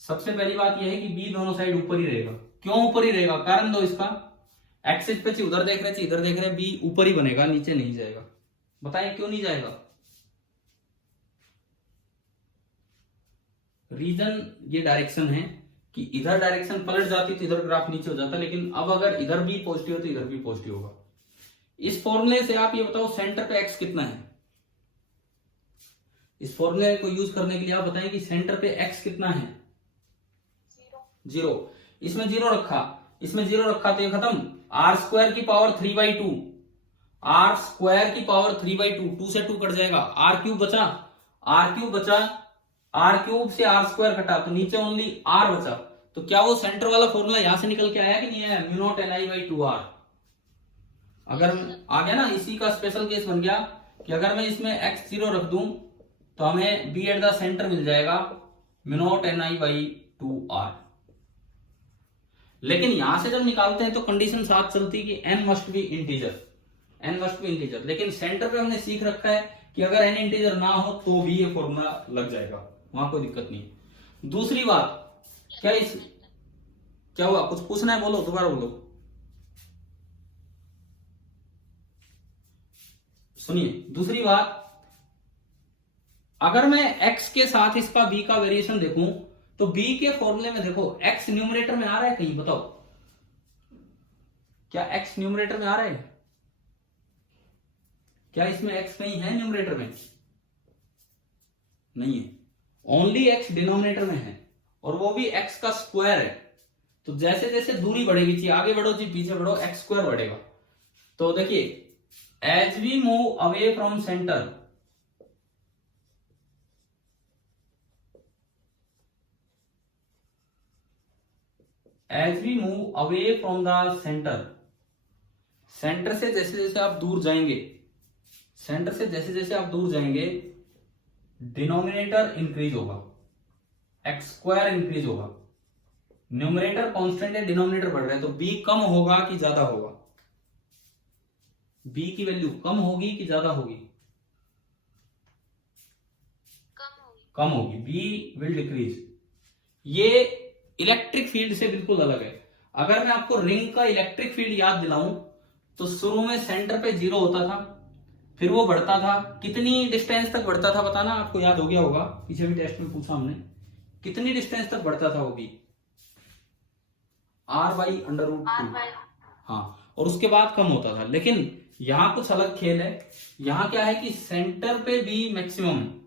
सबसे पहली बात यह है कि b दोनों साइड ऊपर ही रहेगा। क्यों ऊपर ही रहेगा? कारण दो इसका, एक्सिस पे उधर देख रहे थे इधर देख रहे हैं, b ऊपर ही बनेगा, नीचे नहीं जाएगा। बताइए क्यों नहीं जाएगा? रीजन ये डायरेक्शन है कि इधर डायरेक्शन पलट जाती तो इधर ग्राफ नीचे हो जाता, लेकिन अब अगर इधर भी पॉजिटिव है तो इधर भी पॉजिटिव होगा। इस फॉर्मूले से आप ये बताओ सेंटर पे x कितना है। इस फॉर्मूले को यूज करने के लिए आप बताएं कि सेंटर पे x कितना है। 0। इसमें 0 रखा, इसमें 0 रखा तो ये खत्म। r स्क्वायर की पावर 3/2, r स्क्वायर की पावर 3/2, 2 से 2 कट जाएगा, r क्यूब बचा, r क्यूब बचा, r क्यूब से r स्क्वायर कटा तो नीचे ओनली r बचा। तो क्या वो सेंटर वाला फॉर्मूला यहां से निकल के आया कि नहीं आया? Mu naught n I by 2r। अगर आ गया ना, इसी का स्पेशल केस बन गया कि अगर मैं इसमें x 0 रख दूं तो हमें b एट द सेंटर मिल जाएगा mu naught n I by 2r। लेकिन यहां से जब निकालते हैं तो कंडीशन साथ चलती है कि n must be integer, n must be integer. लेकिन सेंटर पे हमने सीख रखा है कि अगर n इंटीजर ना हो तो भी ये फॉर्मूला लग जाएगा, वहां कोई दिक्कत नहीं है। दूसरी बात, क्या हुआ, कुछ पूछना है, बोलो, दोबारा बोलो। सुनिए, दूसरी बात, अगर मैं x के साथ इसका b का वेरिएशन देखूं तो b के फॉर्मूले में देखो x न्यूमरेटर में आ रहा है कहीं, बताओ क्या x न्यूमरेटर में आ रहा है? क्या इसमें x कहीं है न्यूमरेटर में? नहीं है, ओनली x डिनोमिनेटर में है, और वो भी x का स्क्वायर है। तो जैसे जैसे दूरी बढ़ेगी, जी आगे बढ़ो जी पीछे बढ़ो, x स्क्वायर बढ़ेगा। तो देखिए, as we move away from centre, as we move away from the centre, centre से जैसे जैसे आप दूर जाएंगे, सेंटर से जैसे जैसे आप दूर जाएंगे, डिनोमिनेटर इंक्रीज होगा, एक्स स्क्वायर इंक्रीज होगा। न्यूमरेटर कांस्टेंट है, डिनोमिनेटर बढ़ रहा है, तो b कम होगा कि ज्यादा होगा? b की वैल्यू कम होगी कि ज्यादा होगी? कम होगी, b विल डिक्रीज। ये इलेक्ट्रिक फील्ड से बिल्कुल अलग है। अगर मैं आपको रिंग का इलेक्ट्रिक फील्ड याद दिलाऊं तो शुरू में सेंटर पे 0 होता था, फिर वो बढ़ता था, कितनी डिस्टेंस तक बढ़ता था बताना, आपको याद हो गया होगा, पीछे भी टेस्ट में पूछा हमने, कितनी डिस्टेंस तक बढ़ता था वो भी? r/√2। हाँ, और उसके बाद कम होता था। लेकिन यहां कुछ अलग खेल है, यहां क्या है कि सेंटर पे भी मैक्सिमम है,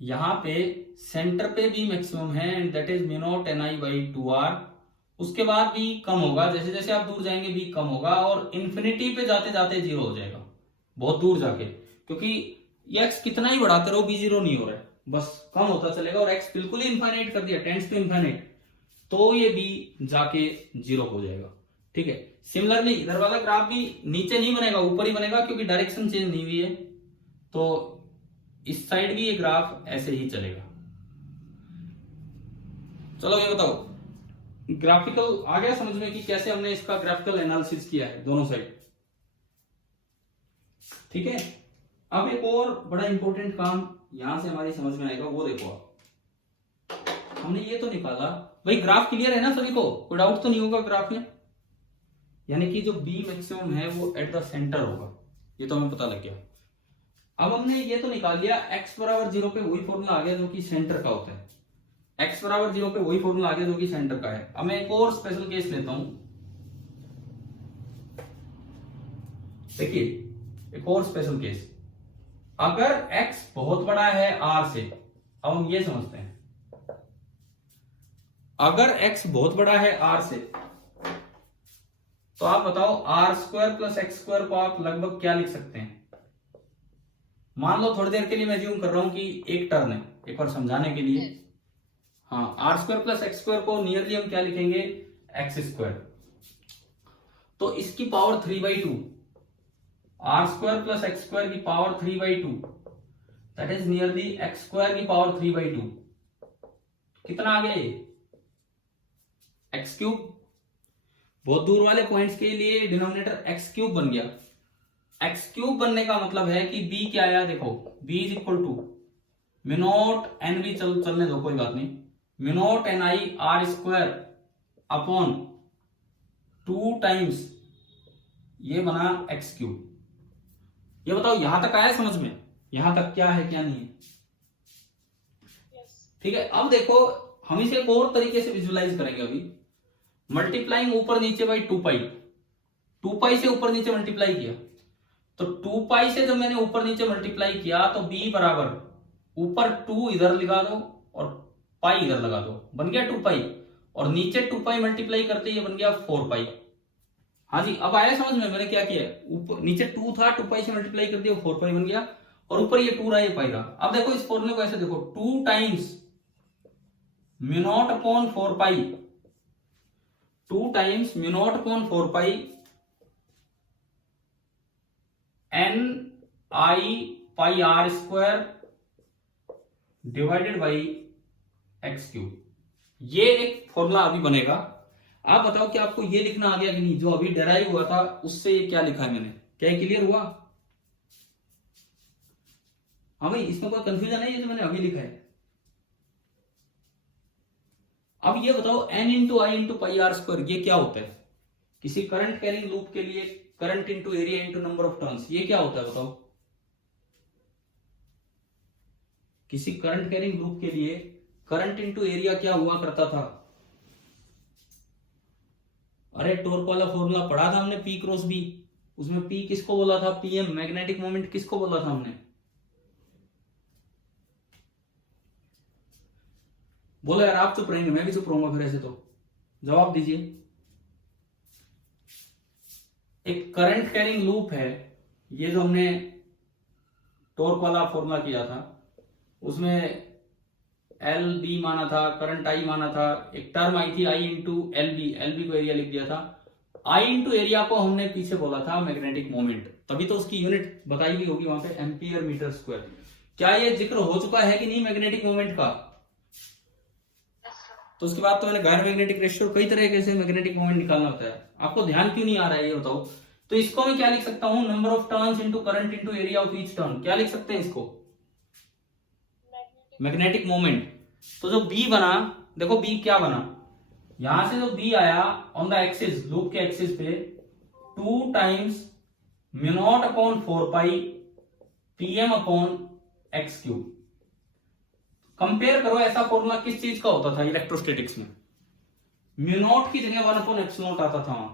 यहां पे सेंटर पे भी मैक्सिमम है, एंड दैट इज μ0ni/2r। उसके बाद भी कम होगा, जैसे जैसे आप दूर जाएंगे भी कम होगा, और इन्फिनिटी पे जाते जाते 0 हो जाएगा, बहुत दूर जाके, क्योंकि ये x कितना ही बढ़ाते रहो, b 0 नहीं हो रहा है, बस कम होता चलेगा। और x बिल्कुल ही इनफाइनाइट कर दिया, टेंड्स टू इनफाइनाइट, तो ये b जाके 0 हो जाएगा। ठीक है, सिमिलरली इधर वाला ग्राफ भी नीचे नहीं बनेगा, ऊपर ही बनेगा, क्योंकि डायरेक्शन चेंज नहीं हुई है। तो इस साइड भी ये ग्राफ ऐसे ही चलेगा। चलो ये बताओ, ग्राफिकल आ गया समझ में कि कैसे हमने इसका ग्राफिकल एनालिसिस किया है दोनों साइड? ठीक है, अब एक और बड़ा इंपॉर्टेंट काम यहां से हमारी समझ में आएगा, वो देखो आप, हमने ये तो निकाला भाई, ग्राफ क्लियर है ना सभी को, कोई डाउट तो नहीं होगा ग्राफ में? यानी कि जो b मैक्सिमम है वो एट द सेंटर होगा, ये तो हमें पता लग गया। अब हमने ये तो निकाल लिया, x बराबर 0 पे वही फॉर्मूला आ गया जो कि सेंटर का होता है, x बराबर 0 पे वही फॉर्मूला आ गया जो कि सेंटर का है। अब मैं एक और स्पेशल केस लेता हूं, देखिए एक और स्पेशल केस, अगर x बहुत बड़ा है r से, अब हम ये समझते हैं, अगर x बहुत बड़ा है r से, तो आप बताओ r² + x² को आप लगभग क्या लिख सकते हैं? मान लो थोड़ी देर के लिए मैं ज्यूम कर रहा हूं कि एक टर्न है, एक बार समझाने के लिए। हाँ, r² + x² को नियरली हम क्या लिखेंगे? x²। तो इसकी पावर 3/2, r² + x² की power 3/2, that is nearly x² की पावर 3/2। कितना आ गया ये? x3। बहुत दूर वाले पॉइंट्स के लिए डिनोमिनेटर x3 बन गया। x3 बनने का मतलब है कि b क्या आया, देखो b = μ0 n, भी चलने दो कोई बात नहीं, μ0 ni r² अपॉन 2 टाइम्स ये बना x3। ये बताओ यहां तक आया समझ में? यहां तक क्या है क्या नहीं है? ठीक है, अब देखो हम इसे एक और तरीके से विजुअलाइज करेंगे। अभी मल्टीप्लाइंग ऊपर नीचे बाई 2 पाई से ऊपर नीचे मल्टीप्लाई किया, तो 2 पाई से जब मैंने ऊपर नीचे मल्टीप्लाई किया तो b बराबर ऊपर 2 इधर लगा दो और पाई इधर लगा दो, बन गया 2 पाई, और नीचे 2 पाई मल्टीप्लाई करते ये बन गया 4 पाई। हाँ जी, अब आया समझ में मैंने क्या किया? ऊपर नीचे 2 था, 2 पाई से मल्टीप्लाई कर दिया 4 पाई बन गया, और ऊपर ये 2 रहा, ये पाई रहा। अब देखो इस फॉर्मूले को ऐसे देखो, 2 times μ0 / 4 pi, 2 times μ0 / 4 pi ni pi r² divided by x3। ये एक फॉर्मूला अभी बनेगा। आप बताओ कि आपको ये लिखना आ गया कि नहीं, जो अभी डेराइव हुआ था उससे ये क्या लिखा है मैंने, क्या क्लियर हुआ? हाँ भाई, इसमें कोई कंफ्यूजन है ये जो मैंने अभी लिखा है? अब ये बताओ n into I into pi r square ये क्या होता है? किसी करंट कैरिंग लूप के लिए current into area into number of turns, ये क्या होता है बताओ? किसी करंट कैरिंग लूप के लिए करंट इंटू एरिया क्या हुआ करता था? अरे टॉर्क वाला फॉर्मूला पढ़ा था हमने, पी क्रॉस बी। उसमें पी किसको बोला था? पीएम। मैग्नेटिक मोमेंट किसको बोला था हमने? बोलो यार, आप चुप रहेंगे मैं भी चुप रहूंगा फिर ऐसे तो। जवाब दीजिए। एक करंट कैरिंग लूप है, ये जो हमने टॉर्क वाला फॉर्मूला किया था उसमें एल बी माना था, करंट आई माना था, एक टर्म आई थी आई इंटू एल बी को एरिया लिख दिया था। आई इंटू एरिया को हमने पीछे बोला था मैग्नेटिक मोमेंट, तभी तो उसकी यूनिट बताई गई होगी वहां पे, एम्पियर मीटर स्क्वायर। क्या ये जिक्र हो चुका है कि नहीं मैग्नेटिक मोमेंट का? तो उसके बाद तो मैंने गैर मैग्नेटिक रेशियो कई तरह से मैग्नेटिक मोमेंट निकालना होता है, आपको ध्यान क्यों नहीं आ रहा है ये बताओ? तो इसको मैं क्या लिख सकता हूं? Number of turns into current into area of each turn. क्या लिख सकते हैं इसको? Magnetic moment. तो जो बी बना, देखो बी क्या बना, यहां से जो बी आया ऑन द एक्सिस, लूप के एक्सिस पे 2 times mu naught upon 4 pi PM upon X cube. Compare करो, ऐसा फॉर्मूला किस चीज का होता था इलेक्ट्रोस्टैटिक्स में? म्यू नॉट की जगह 1 अपॉन एप्सिलॉन नॉट आता था वहां।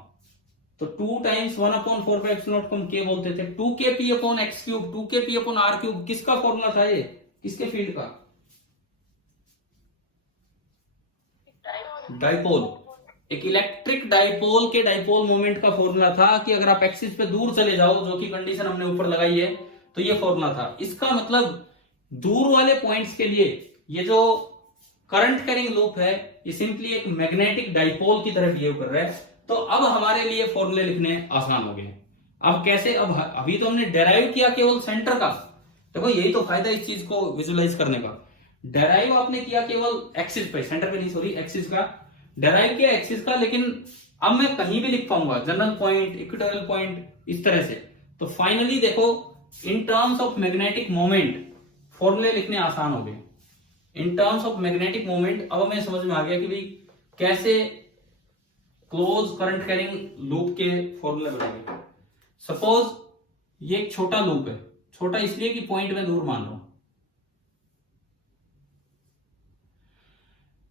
तो 2 times 1 upon 4 pi epsilon not को हम के बोलते थे। 2 के पी अपॉन एक्स क्यूब, 2 के पी अपॉन आर क्यूब किसका फॉर्मूला था ये? किसके फील्ड का? डाइपोल। एक इलेक्ट्रिक डाइपोल के डाइपोल मोमेंट का फॉर्मूला था कि अगर आप एक्सिस पे दूर चले जाओ, जो कि कंडीशन हमने ऊपर लगाई है, तो ये फॉर्मूला था। इसका मतलब दूर वाले पॉइंट्स के लिए ये जो करंट कैरिंग लूप है ये सिंपली एक मैग्नेटिक डाइपोल की तरह बिहेव कर रहा है। तो अब हमारे लिए फॉर्मूले लिखने आसान हो गए। अब कैसे? अब अभी तो हमने डेराइव किया केवल सेंटर का, देखो यही तो फायदा इस चीज को विजुलाइज करने का। डेराइव आपने किया केवल एक्सिस पे, सेंटर पे नहीं, सॉरी, एक्सिस का डेराइव किया एक्सिस का, लेकिन अब मैं कहीं भी लिख पाऊंगा, जनरल पॉइंट, इक्वेटोरियल पॉइंट, इस तरह से। तो फाइनली देखो, इन टर्म्स ऑफ मैग्नेटिक मोमेंट फॉर्मूले लिखने आसान हो गए। इन टर्म्स ऑफ मैग्नेटिक मोमेंट अब हमें समझ में आ गया कि भाई कैसे क्लोज करंट कैरिंग लूप के फॉर्मूले बनाएंगे। सपोज ये एक छोटा लूप है, छोटा इसलिए कि पॉइंट में दूर मान रहा हूं।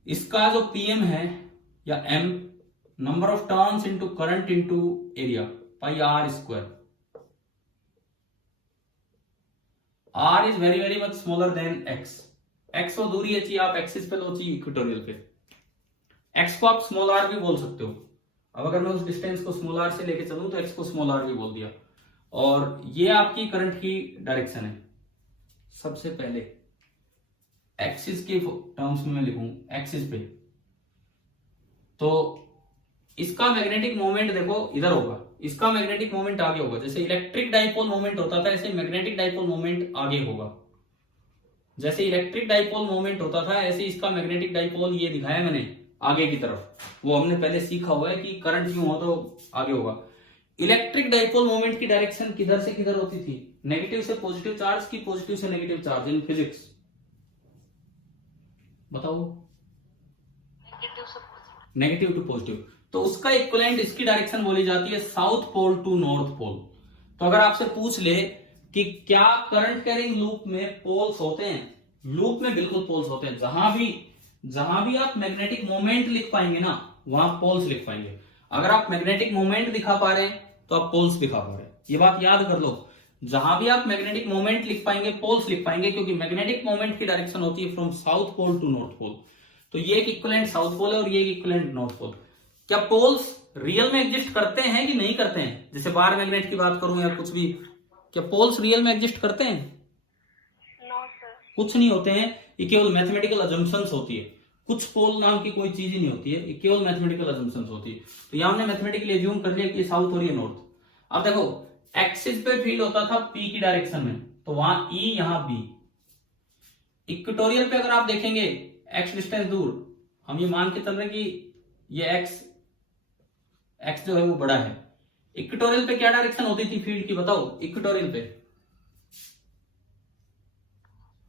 इसका जो पीएम है या M, number of turns into current into area, pi r square. R is very very much smaller than x. X वो दूरी है, चाहिए आप एक्सिस पे लो, चाहिए इक्वेटोरियल पे। एक्स को आप स्मॉल आर भी बोल सकते हो। अब अगर मैं उस डिस्टेंस को स्मॉल आर से लेके चलूं तो एक्स को स्मॉल आर भी बोल दिया। और ये आपकी करंट की डायरेक्शन है। सबसे पहले एक्सिस के टर्म्स में मैं लिखूं, एक्सिस पे, तो इसका मैग्नेटिक मोमेंट देखो इधर होगा, इसका मैग्नेटिक मोमेंट आगे होगा। जैसे इलेक्ट्रिक डाइपोल मोमेंट होता था, ऐसे मैग्नेटिक डाइपोल मोमेंट आगे होगा। जैसे इलेक्ट्रिक डाइपोल मोमेंट होता था, ऐसे इसका मैग्नेटिक डाइपोल, ये दिखाया मैंने आगे की तरफ, वो हमने पहले सीखा हुआ है कि करंट यूं हो तो आगे होगा। इलेक्ट्रिक डाइपोल मोमेंट की डायरेक्शन किधर से किधर होती थी? नेगेटिव से पॉजिटिव चार्ज की पॉजिटिव से नेगेटिव चार्ज इन फिजिक्स। बताओ। Negative to positive. तो उसका इक्विवेलेंट इसकी डायरेक्शन बोली जाती है south pole to north pole. तो अगर आपसे पूछ ले कि क्या करंट कैरिंग लूप में पोल्स होते हैं? लूप में बिल्कुल पोल्स होते हैं। जहां भी आप मैग्नेटिक मोमेंट लिख पाएंगे ना, वहां पोल्स लिख पाएंगे। अगर आप मैग्नेटिक मोमेंट दिखा पा रहे हैं तो आप पोल्स दिखा पा रहे हैं। ये बात याद कर लो, जहां भी आप मैग्नेटिक मोमेंट लिख पाएंगे पोल्स लिख पाएंगे, क्योंकि मैग्नेटिक मोमेंट की डायरेक्शन होती है from south pole to north pole. तो ये एक इक्विवेलेंट साउथ पोल है और ये एक इक्विवेलेंट नॉर्थ पोल। क्या पोल्स रियल में एग्जिस्ट करते हैं कि नहीं करते हैं? जैसे बार मैग्नेट की बात करूं या कुछ भी, क्या पोल्स रियल में एग्जिस्ट करते हैं? No sir. कुछ नहीं होते हैं, ये केवल मैथमेटिकल अजम्पशंस होती है। कुछ पोल नाम की कोई चीज ही नहीं होती है, ये केवल मैथमेटिकल अजम्पशंस होती है। तो यहां हमने मैथमेटिकली अज्यूम कर लिया कि ये साउथ और ये नॉर्थ। अब देखो, एक्सिस पे फील्ड होता था पी की डायरेक्शन में, तो वहां ई, यहां बी। इक्वेटोरियल पे अगर आप देखेंगे, एक्स डिस्टेंस दूर, हम ये मान के चल रहे हैं कि ये एक्स एक्स जो है वो बड़ा है। इक्वेटोरियल पे क्या डायरेक्शन होती थी फील्ड की, बताओ इक्वेटोरियल पे?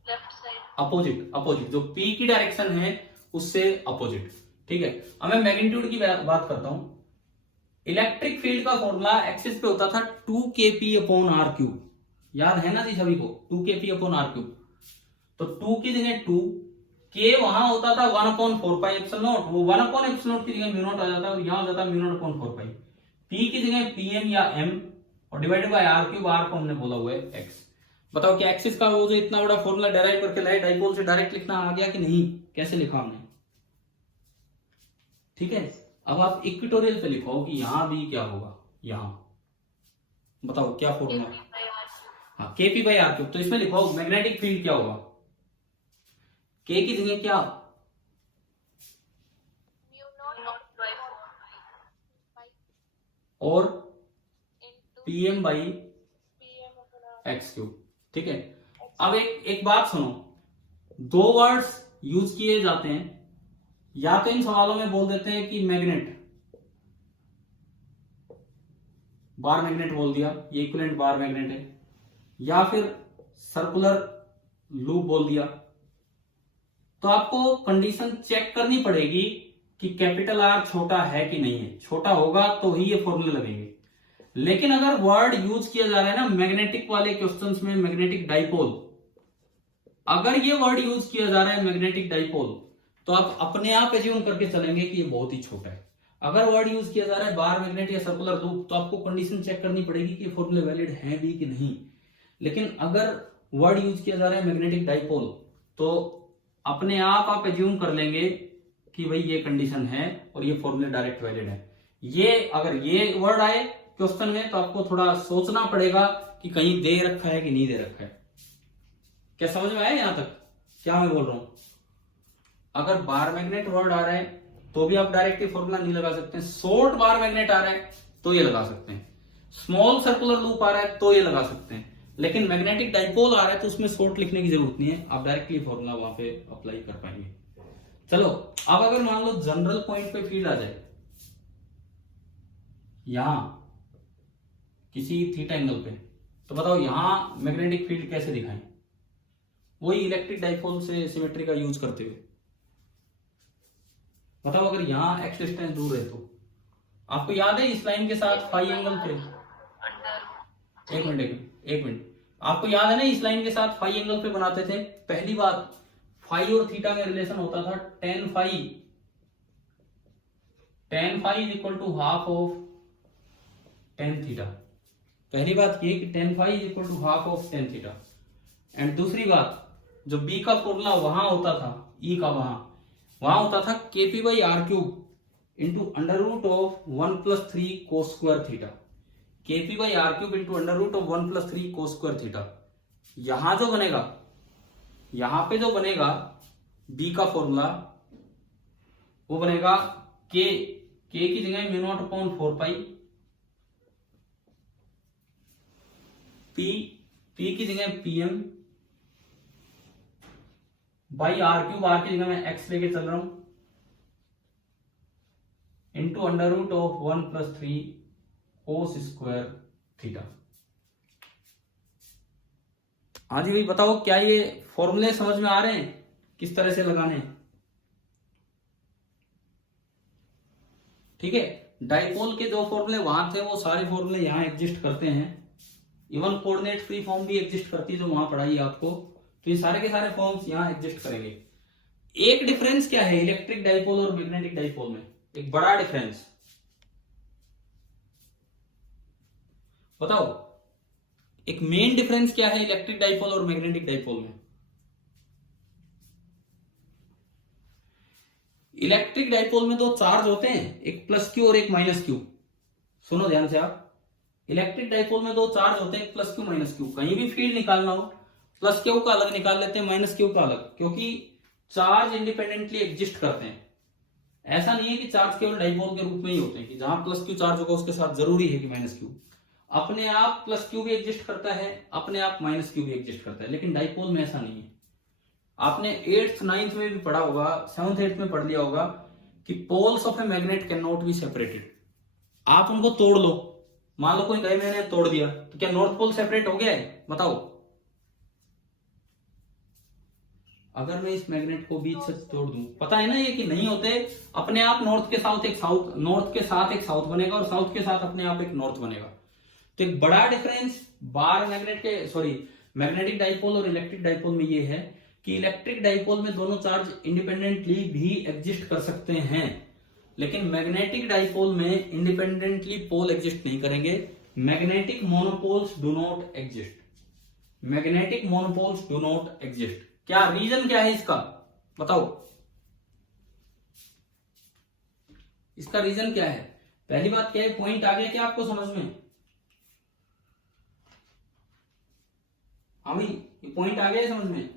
Left side. अपोजिट, अपोजिट, जो पी की डायरेक्शन है उससे अपोजिट। ठीक है, अब मैं मैग्नीट्यूड की बात करता हूं। इलेक्ट्रिक फील्ड का फॉर्मूला एक्सिस पे होता था 2kp/r³। याद है ना जी सभी को, 2kp/r³। तो 2 की जगह 2, के वहां होता था 1/4πε0, वो 1/ε0 की जगह म्यू नॉट आ जाता है और यहां हो जाता है μ0/4π। पी की जगह pm या m और डिवाइडेड बाय r³, r को हमने बोला हुआ है x। बताओ क्या एक्सिस का वो जो इतना बड़ा फॉर्मूला डेराइव करके लाए, डाइपोल से डायरेक्ट लिखना आ गया कि नहीं? कैसे लिखा हमने? ठीक है, अब आप इक्वेटोरियल पे लिखो कि यहां भी क्या होगा, यहां बताओ क्या फॉर्मूला? हाँ, kp/r³। तो इसमें लिखो मैग्नेटिक फील्ड क्या होगा, के की जगह क्या, और pm/x³। ठीक है, अब एक बात सुनो, दो वर्ड्स यूज किए जाते हैं, या तो इन सवालों में बोल देते हैं कि मैग्नेट, बार मैग्नेट बोल दिया, ये इक्विवेलेंट बार मैग्नेट है, या फिर सर्कुलर लूप बोल दिया। तो आपको कंडीशन चेक करनी पड़ेगी कि कैपिटल आर छोटा है कि नहीं है, छोटा होगा तो ही ये फॉर्मूले लगेंगे। लेकिन अगर वर्ड यूज किया जा रहा है ना मैग्नेटिक वाले क्वेश्चंस में, मैग्नेटिक डाइपोल, अगर ये वर्ड यूज किया जा रहा है मैग्नेटिक डाइपोल, तो आप अपने आप एज्यूम करके चलेंगे कि ये बहुत ही छोटा है। अगर वर्ड यूज किया जा रहा है बार मैग्नेट या सर्कुलर लूप, तो आपको कंडीशन चेक करनी पड़ेगी कि फॉर्मूले वैलिड हैं भी कि नहीं। लेकिन अगर वर्ड यूज किया जा रहा है मैग्नेटिक डाइपोल, तो अपने आप एज्यूम कर लेंगे कि भाई ये कंडीशन है और ये फॉर्मूले डायरेक्ट वैलिड है। ये अगर ये वर्ड आए क्वेश्चन में तो आपको थोड़ा सोचना पड़ेगा कि कहीं दे रखा है कि नहीं दे रखा है। क्या समझ में आया यहां तक क्या मैं बोल रहा हूं? अगर बार मैग्नेट वर्ड आ रहा है तो भी आप डायरेक्ट ये फॉर्मूला नहीं लगा सकते हैं। शॉर्ट बार मैग्नेट आ रहा है तो ये लगा सकते हैं, स्मॉल सर्कुलर लूप आ रहा है तो ये लगा सकते हैं। लेकिन मैग्नेटिक डाइपोल आ रहा है तो उसमें शॉर्ट लिखने की जरूरत नहीं है, आप डायरेक्टली फॉर्मूला वहां पे अप्लाई कर पाएंगे। चलो, अब अगर मान लो जनरल पॉइंट पे फील्ड आ जाए, यहां किसी थीटा एंगल पे, तो बताओ यहां मैग्नेटिक फील्ड कैसे दिखाएं? वही इलेक्ट्रिक डाइपोल से सिमेट्री का यूज करते हुए। बताओ अगर यहां एक्स डिस्टेंस दूर है तो आपको याद है इस लाइन के साथ फाई एंगल पे, एक मिनट, आपको याद है ना इस लाइन के साथ फाई एंगल पे बनाते थे? पहली बात, फाई और थीटा में रिलेशन होता था tan phi is equal to half of tan theta. पहली बात ये कि tan phi is equal to half of tan theta. And दूसरी बात, जो b का फॉर्मूला वहां होता था, e का वहां होता था kp/r³ into √1+3 cos square theta. kp/r³ into √1+3 cos square theta. यहां जो बनेगा, यहां पे जो बनेगा b का फॉर्मूला, वो बनेगा k की जगह μ0/4π, p की जगह pm बाई r³ r की जगह मैं x लेके चल रहा हूं, इंटू √1+3 cos स्क्वायर थीटा। हाँ जी भाई बताओ, क्या ये फॉर्मूले समझ में आ रहे हैं किस तरह से लगाने? ठीक है, डाइपोल के जो फॉर्मूले वहां थे वो सारे फॉर्मूले यहां एग्जिस्ट करते हैं। इवन कोऑर्डिनेट फ्री फॉर्म भी एग्जिस्ट करती है जो वहां पढ़ाई आपको, तो ये सारे के सारे फॉर्म्स यहां एग्जिस्ट करेंगे। एक डिफरेंस क्या है इलेक्ट्रिक डाइपोल और मैग्नेटिक डाइपोल में? एक बड़ा डिफरेंस बताओ, एक मेन डिफरेंस क्या है इलेक्ट्रिक डाइपोल और मैग्नेटिक डाइपोल में? इलेक्ट्रिक डाइपोल में दो चार्ज होते हैं, एक प्लस क्यू और एक माइनस क्यू। सुनो ध्यान से आप, इलेक्ट्रिक डाइपोल में दो चार्ज होते हैं, प्लस क्यू माइनस क्यू। कहीं भी फील्ड निकालना हो प्लस क्यू का अलग निकाल लेते हैं, माइनस क्यू का अलग, क्योंकि चार्ज इंडिपेंडेंटली एग्जिस्ट करते हैं। ऐसा नहीं है कि चार्ज केवल डाइपोल के रूप में ही होते हैं कि जहां प्लस क्यू चार्ज होगा उसके साथ जरूरी है कि माइनस क्यू। अपने आप प्लस क्यू भी एग्जिस्ट करता है, अपने आप माइनस क्यू भी एग्जिस्ट करता है, लेकिन डाइपोल में ऐसा नहीं है। आपने 8th 9th में भी पढ़ा होगा, 7th 8th में पढ़ लिया होगा कि poles of a magnet can not be separated. आप उनको तोड़ लो, मान लो कोई कहे मैंने तोड़ दिया, तो क्या नॉर्थ पोल सेपरेट हो गया है? बताओ। अगर मैं इस मैग्नेट को बीच से तोड़ दूं, पता है ना ये कि नहीं होते, अपने आप नॉर्थ के साथ एक साउथ, नॉर्थ के साथ एक साउथ बनेगा और साउथ के साथ अपने आप एक नॉर्थ बनेगा। तो एक बड़ा डिफरेंस बार मैग्नेट के, सॉरी, मैग्नेटिक डाइपोल और इलेक्ट्रिक डाइपोल में ये है कि इलेक्ट्रिक डाइपोल में दोनों चार्ज इंडिपेंडेंटली भी एग्जिस्ट कर सकते हैं, लेकिन मैग्नेटिक डाइपोल में इंडिपेंडेंटली पोल एग्जिस्ट नहीं करेंगे। Magnetic monopoles do not exist, magnetic monopoles do not exist. क्या रीजन क्या है इसका? बताओ, इसका रीजन क्या है? पहली बात क्या है, पॉइंट आ गया क्या आपको समझ में? हाँ भाई, ये पॉइंट आ गया समझ में?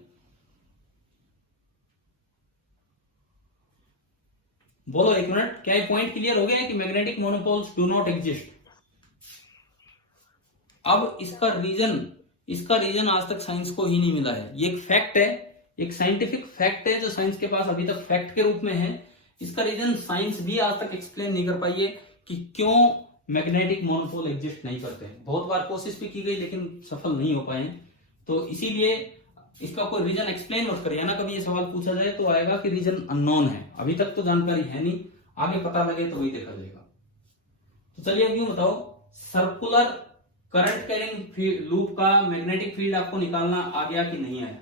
बोलो एक मिनट, क्या ये पॉइंट क्लियर हो गया है कि magnetic monopoles do not exist? अब इसका रीजन आज तक साइंस को ही नहीं मिला है। ये एक फैक्ट है, एक साइंटिफिक फैक्ट है जो साइंस के पास अभी तक फैक्ट के रूप में है। इसका रीजन साइंस भी आज तक एक्सप्लेन नहीं कर पाई है कि क्यों मैग्नेटिक मोनोपोल एग्जिस्ट नहीं करते हैं। बहुत बार कोशिश भी की गई लेकिन सफल नहीं हो पाए। तो इसीलिए इसका कोई रीजन एक्सप्लेन मत करिए ना, कभी ये सवाल पूछा जाए तो आएगा कि रीजन अननोन है, अभी तक तो जानकारी है नहीं, आगे पता लगे तो वही देखा जाएगा। तो चलिए अब यूं बताओ, सर्कुलर करंट कैरिंग लूप का मैग्नेटिक फील्ड आपको निकालना आ गया कि नहीं आया?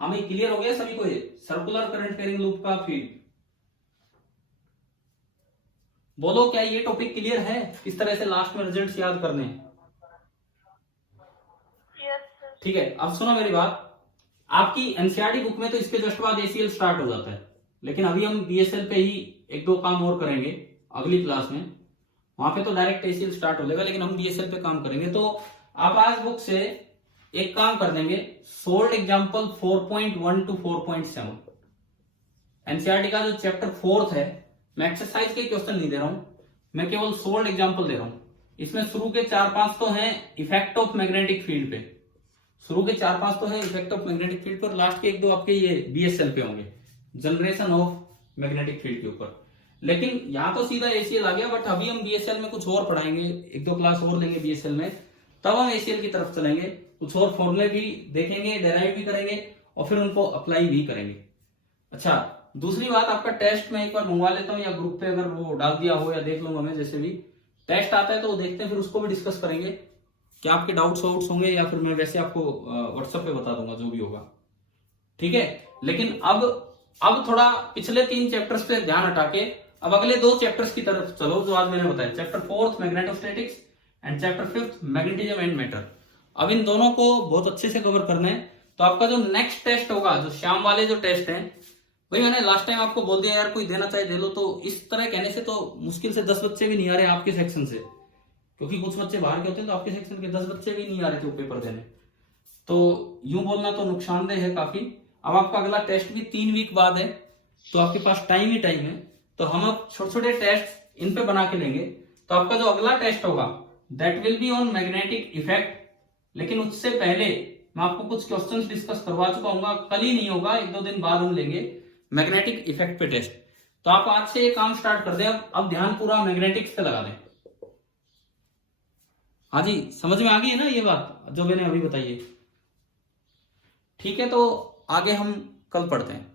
हमें क्लियर हो गया सभी को ये सर्कुलर करंट कैरिंग लूप का फील्ड? बोलो, क्या ये टॉपिक क्लियर है? किस तरह से लास्ट में रिजल्ट्स याद करने हैं? ठीक है, अब सुनो मेरी बात। आपकी एनसीईआरटी बुक में तो इसके जस्ट बाद एसीएल स्टार्ट हो जाता है, लेकिन अभी हम बीएसएल पे ही एक दो काम और करेंगे अगली क्लास में। वहां पे तो डायरेक्ट एसीएल स्टार्ट हो जाएगा, लेकिन हम बीएसएल पे काम करेंगे। तो आप आज बुक से एक काम कर देंगे, सोल्ड एग्जाम्पल 4.1 to 4.7। एनसीईआरटी का जो चैप्टर 4 है, मैं एक्सरसाइज के क्वेश्चन नहीं दे रहा हूं, मैं केवल सोल्ड एग्जाम्पल दे रहा हूं। इसमें शुरू के 4-5 तो हैं इफेक्ट ऑफ मैग्नेटिक फील्ड पे, शुरू के 4-5 तो है इफेक्ट ऑफ मैग्नेटिक फील्ड पर, लास्ट के 1-2 आपके ये बीएसएल पे होंगे, जनरेशन ऑफ मैग्नेटिक फील्ड के ऊपर। लेकिन यहां तो सीधा एसीएल आ गया, बट अभी हम बीएसएल में कुछ और पढ़ाएंगे, 1-2 क्लास और लेंगे बीएसएल में, तब हम एसीएल की तरफ चलेंगे, कुछ और फॉर्मूले भी देखेंगे, डेराइव भी करेंगे और फिर उनको अप्लाई भी करेंगे। अच्छा, दूसरी बात, आपका टेस्ट में एक बार मंगवा लेता हूं या ग्रुप पे अगर वो डाल दिया हो, या देख लूंगा मैं, जैसे भी टेस्ट आता है तो देखते हैं, फिर उसको भी डिस्कस करेंगे। क्या आपके डाउट्स होंगे या फिर मैं वैसे आपको व्हाट्सएप पे बता दूंगा जो भी होगा, ठीक है। लेकिन अब थोड़ा पिछले 3 चैप्टर्स पे ध्यान हटा के अब अगले 2 चैप्टर्स की तरफ चलो जो आज मैंने बताया, chapter 4 magnetostatics and chapter 5 magnetism and matter. अब इन दोनों को बहुत अच्छे से कवर करना है। तो आपका जो नेक्स्ट टेस्ट होगा, जो शाम वाले जो टेस्ट हैं, वही मैंने लास्ट टाइम आपको बोल दिया यार, कोई देना चाहे दे लो। तो इस तरह कहने से तो मुश्किल से 10 बच्चे भी नहीं आ रहे आपके सेक्शन से, क्योंकि कुछ बच्चे बाहर के होते हैं, तो आपके सेक्शन के 10 बच्चे भी नहीं आ रहे थे पेपर देने। तो यूं बोलना तो नुकसानदेह है काफी। अब आपका अगला टेस्ट भी 3 वीक बाद है, तो आपके पास टाइम ही टाइम है। तो हम अब छोटे छोटे टेस्ट इन पे बना के लेंगे। तो आपका जो अगला टेस्ट होगा that will be on magnetic effect, लेकिन उससे पहले मैं आपको कुछ क्वेश्चंस डिस्कस करवा चुका हूँ, कल ही नहीं होगा, 1-2 दिन बाद हम लेंगे मैग्नेटिक इफेक्ट पे टेस्ट। तो आप आज से ये काम स्टार्ट कर दें, अब ध्यान पूरा मैग्नेटिक्स पे लगा दें। हाँ जी, समझ में आ गई है ना ये बात जो मैंने अभी बताई है? ठीक है, तो आगे हम कल पढ़ते हैं।